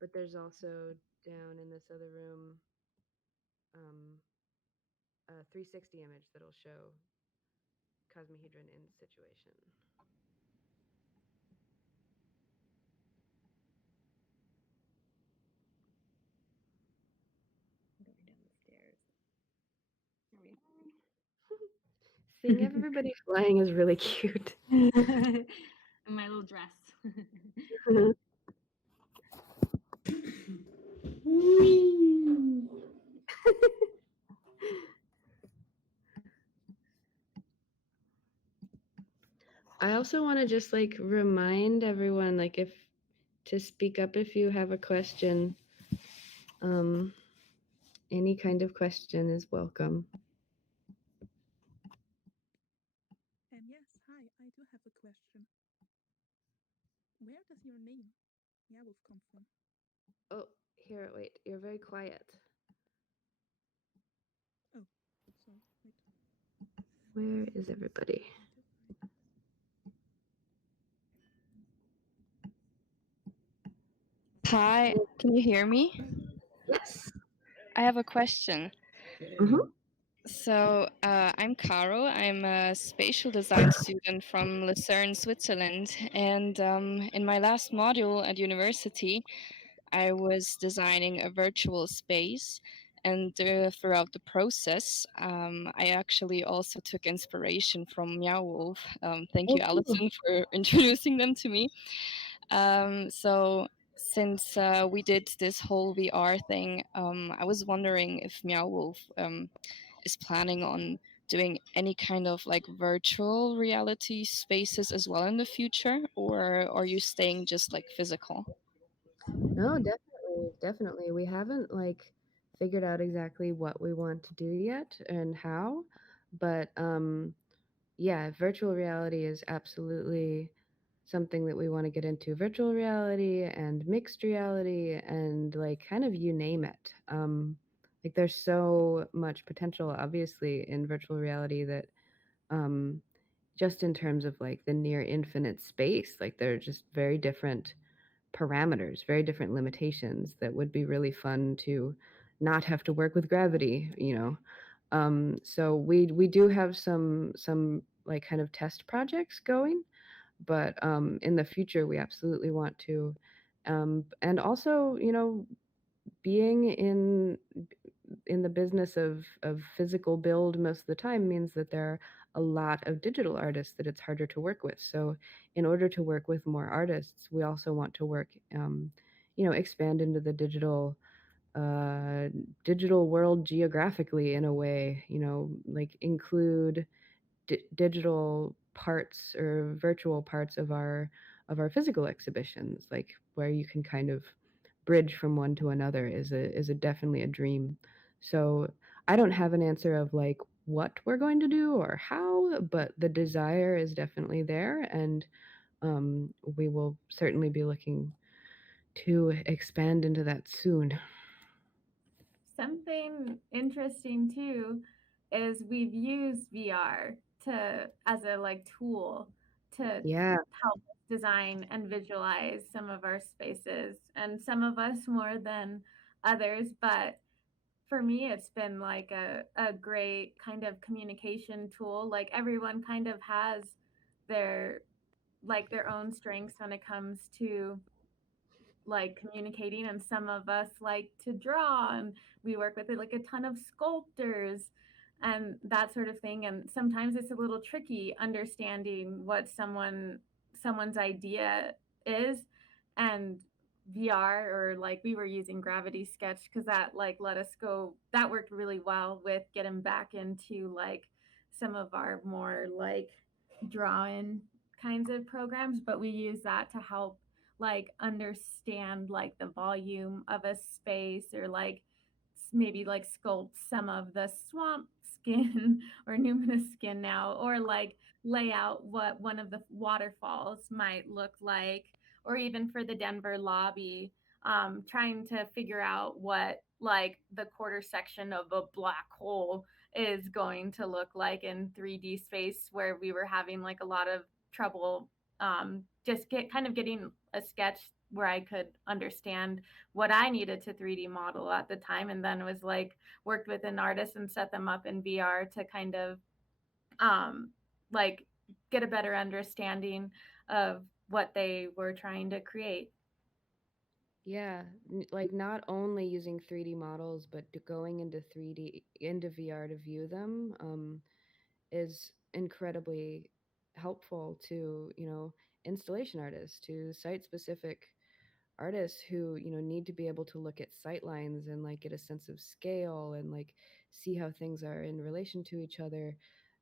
but there's also down in this other room a 360 image that'll show cosmohedron in situation. Going down the stairs. There we Seeing everybody flying is really cute. in my little dress. I also want to just like remind everyone, like to speak up if you have a question. Any kind of question is welcome. Yes, hi, I do have a question. Where does your name, Meow Wolf, come from? Oh, here, wait, you're very quiet. Oh, sorry, wait. Where is everybody? Hi, can you hear me? Yes. I have a question. Mm-hmm. I'm Caro. I'm a spatial design student from Lucerne, Switzerland. And in my last module at university, I was designing a virtual space. And throughout the process, I actually also took inspiration from Meow Wolf. Thank Oh, you, cool. Alison, for introducing them to me. So since we did this whole VR thing, I was wondering if Meow Wolf is planning on doing any kind of like virtual reality spaces as well in the future, or are you staying just like physical? No, definitely, definitely. We haven't like figured out exactly what we want to do yet and how, but yeah, virtual reality is absolutely something that we want to get into. Virtual reality and mixed reality and like kind of you name it. Like there's so much potential obviously in virtual reality that um just in terms of like the near infinite space, like they're just very different parameters, very different limitations that would be really fun to not have to work with gravity, you know. So we do have some like kind of test projects going, but in the future we absolutely want to, and also you know being in the business of physical build most of the time means that there are a lot of digital artists that it's harder to work with. So in order to work with more artists, we also want to work, you know, expand into the uh, digital world geographically in a way, you know, like include digital parts or virtual parts of our physical exhibitions, like where you can kind of bridge from one to another is a definitely a dream. So I don't have an answer of like what we're going to do or how, but the desire is definitely there, and we will certainly be looking to expand into that soon. Something interesting too is we've used VR to as a like tool to Yeah, help us design and visualize some of our spaces, and some of us more than others, but for me it's been like a great kind of communication tool. Like everyone kind of has their their own strengths when it comes to like communicating, and some of us like to draw, and we work with it like a ton of sculptors and that sort of thing, and sometimes it's a little tricky understanding what someone's idea is. And VR, or like we were using Gravity Sketch because that like let us go, that worked really well with getting back into like some of our more like drawing kinds of programs, but we use that to help like understand like the volume of a space, or like maybe like sculpt some of the swamp skin or numinous skin now, or like lay out what one of the waterfalls might look like, or even for the Denver lobby, trying to figure out what like the quarter section of a black hole is going to look like in 3D space, where we were having like a lot of trouble just getting a sketch where I could understand what I needed to 3D model at the time, and then was like worked with an artist and set them up in VR to kind of um, like get a better understanding of what they were trying to create. yeah, like not only using 3D models, but going into 3D into VR to view them. Is incredibly helpful to, you know, installation artists, to site specific artists who, you know, need to be able to look at sight lines and like get a sense of scale and like see how things are in relation to each other,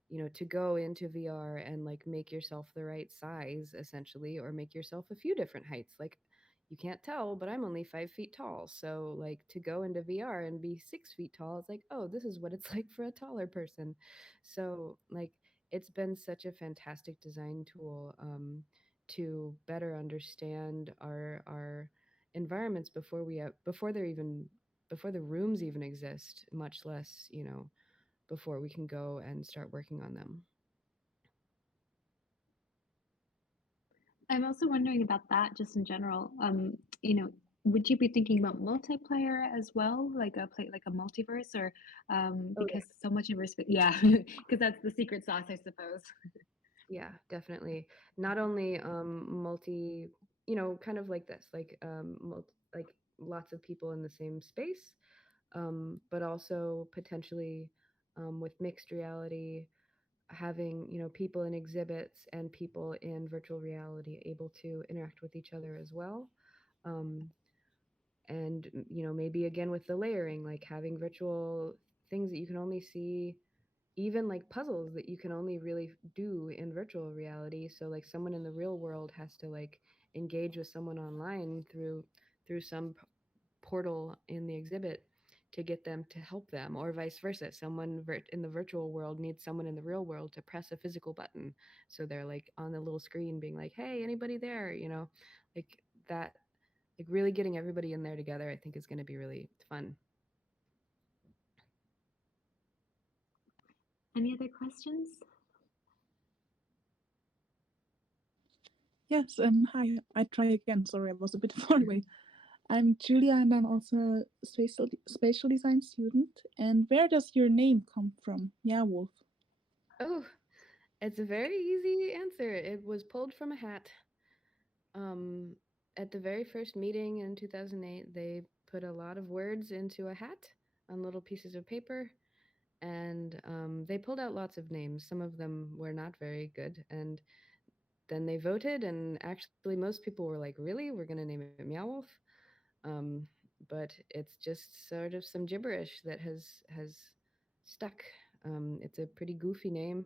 you know, to go into VR and like make yourself the right size essentially, or make yourself a few different heights. Like you can't tell, but I'm only 5 feet tall. So like to go into VR and be 6 feet tall, it's like, oh, this is what it's like for a taller person. So like it's been such a fantastic design tool, to better understand our environments before we have, before they're even, before the rooms even exist, much less, you know, before we can go and start working on them. I'm also wondering about that just in general. You know, would you be thinking about multiplayer as well, like a play, like a multiverse, or Oh because so much immersive? Yeah, because that's the secret sauce, I suppose. yeah, definitely. Not only multi, you know, kind of like this, like lots of people in the same space, but also potentially with mixed reality, having, you know, people in exhibits and people in virtual reality able to interact with each other as well. Um, and you know, maybe again with the layering, like having virtual things that you can only see, even like puzzles that you can only really do in virtual reality. So like someone in the real world has to like engage with someone online through some portal in the exhibit to get them to help them, or vice versa. Someone in the virtual world needs someone in the real world to press a physical button, so they're like on the little screen being like, hey, anybody there, you know, like that, like really getting everybody in there together, I think is going to be really fun. Any other questions? Yes, hi, I try again. Sorry, I was a bit far away. I'm Julia, and I'm also a spatial design student. And where does your name come from? Meow Wolf. Oh, it's a very easy answer. It was pulled from a hat. Um, at the very first meeting in 2008, they put a lot of words into a hat on little pieces of paper, and they pulled out lots of names. Some of them were not very good, and then they voted, and actually, most people were like, "Really? We're gonna name it Meow Wolf?" Um, but it's just sort of some gibberish that has stuck. It's a pretty goofy name,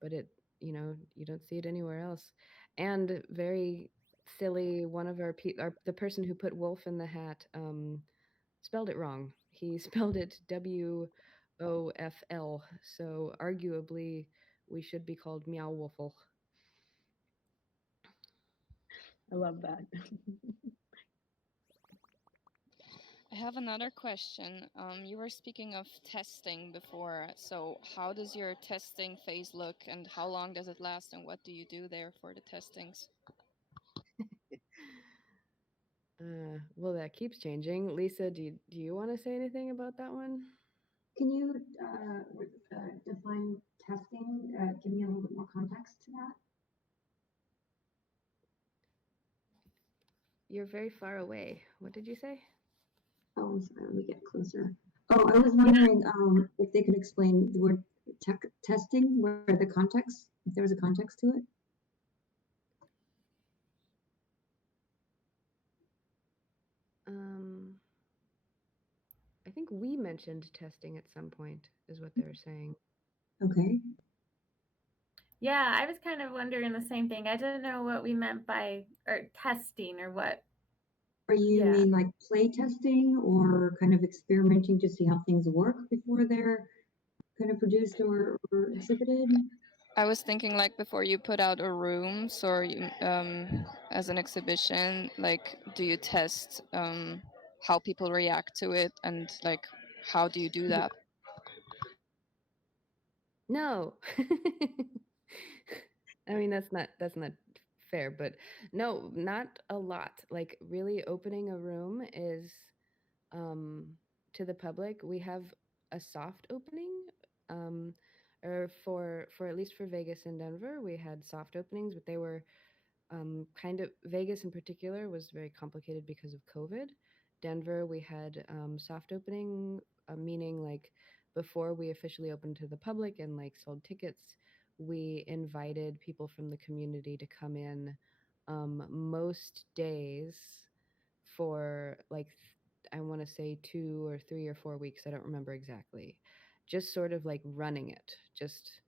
but it, you know, you don't see it anywhere else. And very silly. One of the person who put wolf in the hat spelled it wrong. He spelled it WOFL. So arguably, we should be called Meow Wolfle. I love that. I have another question. You were speaking of testing before. So, how does your testing phase look, and how long does it last, and what do you do there for the testings? Well, that keeps changing. Lisa, do you want to say anything about that one? Can you define testing? Give me a little bit more context to that. You're very far away. What did you say? Oh, I'm sorry, let me get closer. Oh, I was wondering if they could explain the word testing, where the context, if there was a context to it. Um, I think we mentioned testing at some point, is what they were saying. Okay. Yeah, I was kind of wondering the same thing. I didn't know what we meant by or testing or what. Are you Yeah. mean like play testing or kind of experimenting to see how things work before they're kind of produced or exhibited? I was thinking like before you put out a rooms or you, as an exhibition, like do you test how people react to it, and like how do you do that? No. I mean, that's not fair, but no, not a lot. Like really opening a room is um to the public. We have a soft opening, um or for at least for Vegas and Denver, we had soft openings, but they were kind of, Vegas in particular was very complicated because of COVID. Denver, we had soft opening, meaning like before we officially opened to the public and like sold tickets, we invited people from the community to come in most days for like, I want to say 2 or 3 or 4 weeks. I don't remember exactly. Just sort of like running it, just,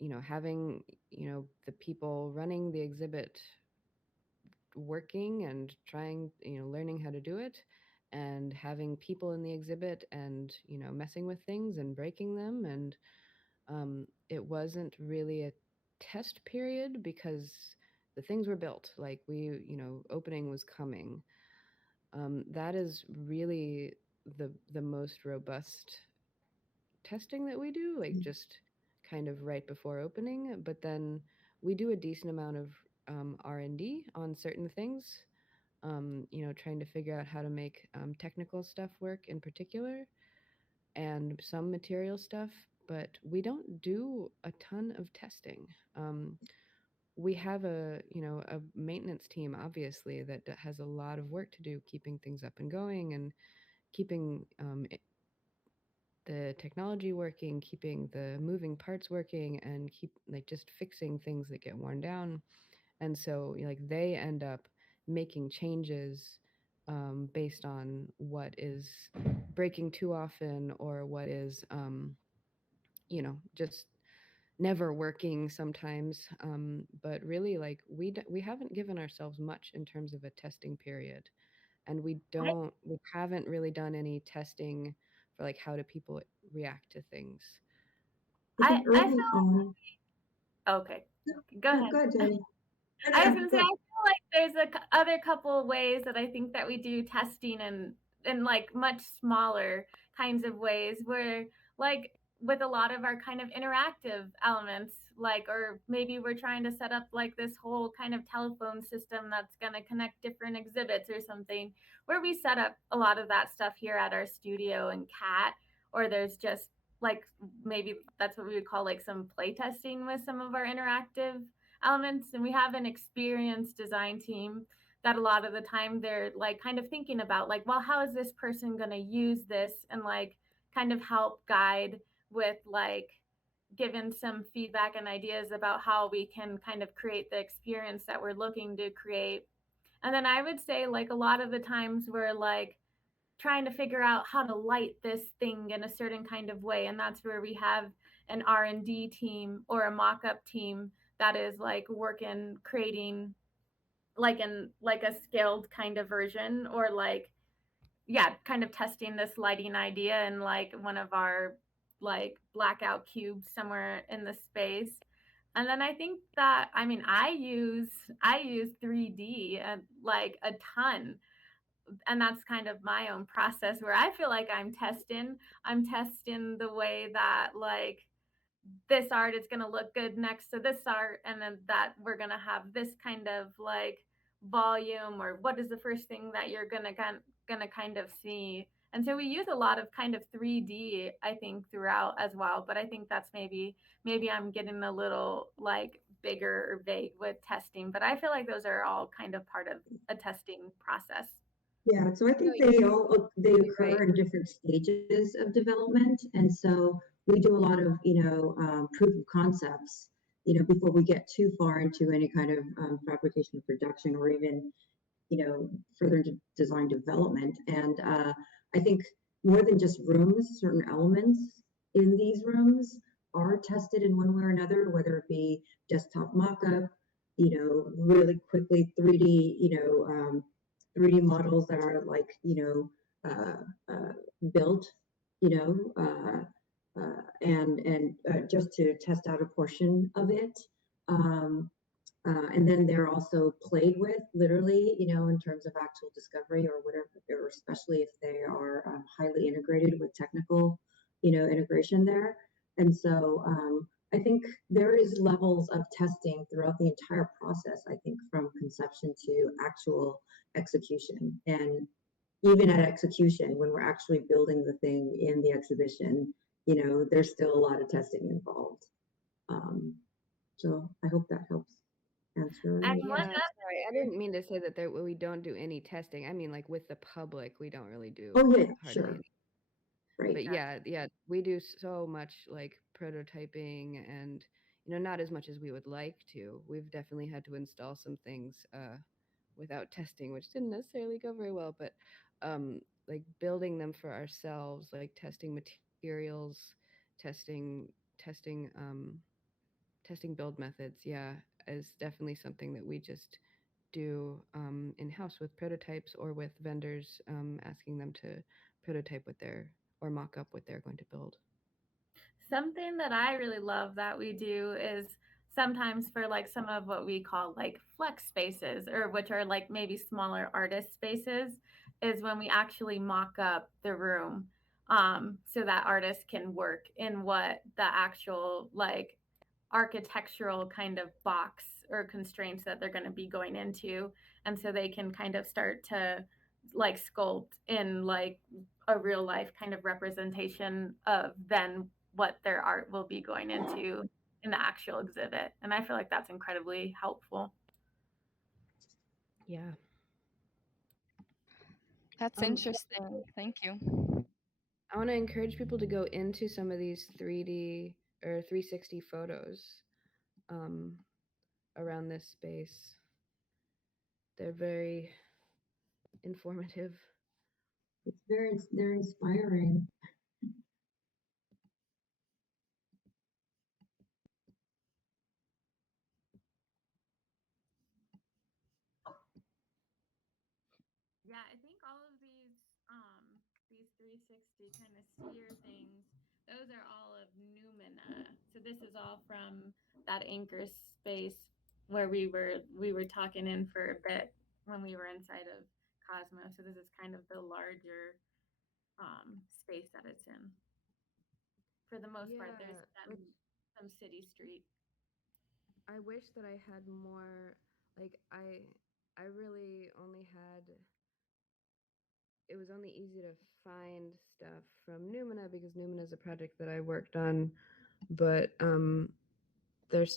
you know, having, you know, the people running the exhibit working and trying, you know, learning how to do it, and having people in the exhibit and, you know, messing with things and breaking them. And it wasn't really a test period because the things were built. Like we, you know, opening was coming. That is really the most robust testing that we do, like just kind of right before opening. But then we do a decent amount of R&D on certain things, trying to figure out how to make technical stuff work in particular, and some material stuff, but we don't do a ton of testing. We have a maintenance team, obviously, that has a lot of work to do, keeping things up and going and keeping the technology working, keeping the moving parts working, and keep just fixing things that get worn down. And so they end up making changes based on what is breaking too often, or what is just never working sometimes. But really, we haven't given ourselves much in terms of a testing period, and we haven't really done any testing for how do people react to things. I I think I early feel on, okay. Go yeah, ahead. go ahead, Dani. I was gonna say, I feel like there's other couple of ways that I think that we do testing and like much smaller kinds of ways where like with a lot of our kind of interactive elements, like or maybe we're trying to set up like this whole kind of telephone system that's gonna connect different exhibits or something, where we set up a lot of that stuff here at our studio in CAT, or there's just like maybe that's what we would call like some play testing with some of our interactive elements. And we have an experienced design team that a lot of the time they're like kind of thinking about like, well, how is this person going to use this, and like kind of help guide with like given some feedback and ideas about how we can kind of create the experience that we're looking to create. And then I would say like a lot of the times we're like trying to figure out how to light this thing in a certain kind of way, and that's where we have an R&D team or a mock-up team that is like working creating like in like a scaled kind of version, or like yeah, kind of testing this lighting idea in like one of our like blackout cubes somewhere in the space. And then I think that I use 3D like a ton, and that's kind of my own process where I feel like I'm testing the way that like this art is going to look good next to this art, and then that we're going to have this kind of like volume, or what is the first thing that you're going to kind of see. And so we use a lot of kind of 3D, I think, throughout as well. But I think that's maybe I'm getting a little like bigger or vague with testing, but I feel like those are all kind of part of a testing process. Yeah, so I think they occur in different stages of development, and so we do a lot of proof of concepts before we get too far into any kind of fabrication or production, or even further into design development. And I think more than just rooms, certain elements in these rooms are tested in one way or another, whether it be desktop mock-up, really quickly 3D models that are like built, and just to test out a portion of it. And then they're also played with literally, in terms of actual discovery or whatever, or especially if they are highly integrated with technical, integration there. And so I think there is levels of testing throughout the entire process, I think from conception to actual execution. And even at execution, when we're actually building the thing in the exhibition, there's still a lot of testing involved. So I hope that helps answer. And Yeah, one sorry, I didn't mean to say that we don't do any testing. I mean, like with the public, we don't really do Oh yeah, hardly sure. any. Right. But yeah, we do so much like prototyping, and not as much as we would like to. We've definitely had to install some things without testing, which didn't necessarily go very well, but like building them for ourselves, like testing materials, testing testing testing build methods, yeah, is definitely something that we just do in-house with prototypes, or with vendors asking them to prototype or mock up what they're going to build. Something that I really love that we do is sometimes for like some of what we call like flex spaces, or which are like maybe smaller artist spaces, is when we actually mock up the room, so that artists can work in what the actual like architectural kind of box or constraints that they're going to be going into, and so they can kind of start to like sculpt in like a real life kind of representation of then what their art will be going into in the actual exhibit. And I feel like that's incredibly helpful. Yeah. That's interesting. Thank you. I want to encourage people to go into some of these 3D or 360 photos around this space. They're very informative. They're inspiring. Yeah, I think all of these 360 kind of sphere things, those are all of Numina. So this is all from that anchor space where we were talking in for a bit when we were inside of Cosmos. So this is kind of the larger space that it's in. For the most part, there's some city street. I wish that I had more, like I really only had, it was only easy to find stuff from Numina because Numina is a project that I worked on, but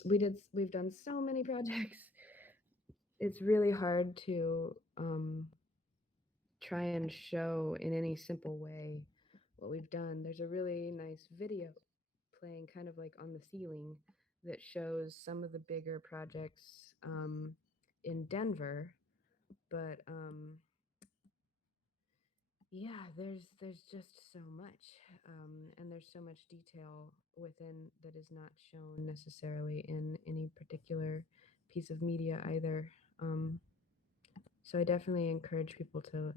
we've done so many projects. It's really hard to try and show in any simple way what we've done. There's a really nice video playing kind of like on the ceiling that shows some of the bigger projects in Denver, but yeah, there's just so much, and there's so much detail within that is not shown necessarily in any particular piece of media either. So I definitely encourage people to,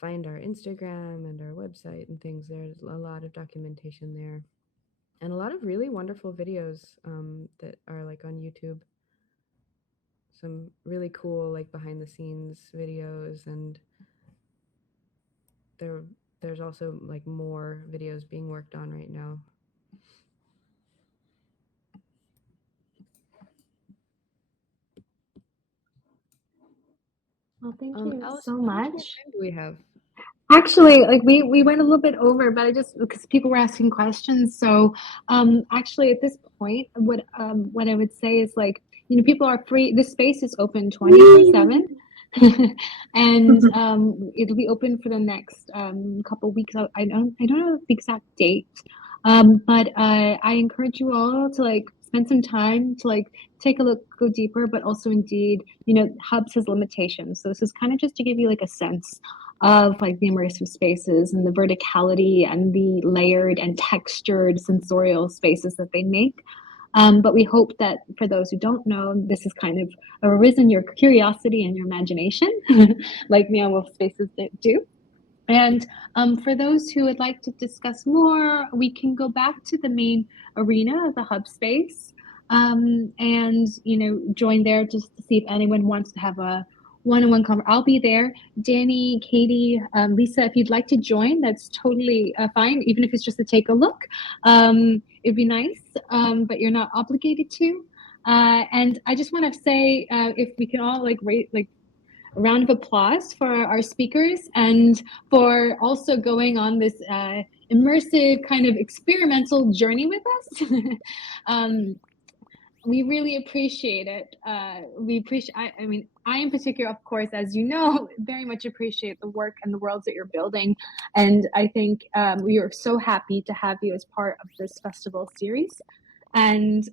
find our Instagram and our website and things. There's a lot of documentation there, and a lot of really wonderful videos that are like on YouTube. Some really cool like behind the scenes videos, and there's also like more videos being worked on right now. Well, thank you Alice, so how much more much. time do we have? Actually, like we went a little bit over, but I just because people were asking questions. So actually at this point, what I would say is like, people are free. This space is open 24/7. And it'll be open for the next couple weeks. I don't know the exact date, but I encourage you all to like spend some time to like take a look, go deeper, but also indeed, Hubs has limitations. So this is kind of just to give you like a sense of like the immersive spaces and the verticality and the layered and textured sensorial spaces that they make. But we hope that for those who don't know, this has kind of arisen your curiosity and your imagination, like Meow Wolf spaces do. And for those who would like to discuss more, we can go back to the main arena of the hub space and, join there just to see if anyone wants to have a one-on-one conversation. I'll be there. Dani, Caity, Lisa, if you'd like to join, that's totally fine, even if it's just to take a look. It'd be nice, but you're not obligated to. And I just want to say, if we can all rate a round of applause for our speakers and for also going on this immersive kind of experimental journey with us. We really appreciate it. We appreciate, I in particular, of course, as you know, very much appreciate the work and the worlds that you're building. And I think we are so happy to have you as part of this festival series. And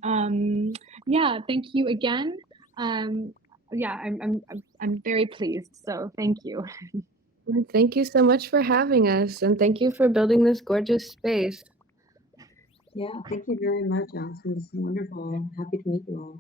yeah, thank you again. Yeah, I'm very pleased. So thank you. Thank you so much for having us, and thank you for building this gorgeous space. Yeah, thank you very much, Allison. This is wonderful. I'm happy to meet you all.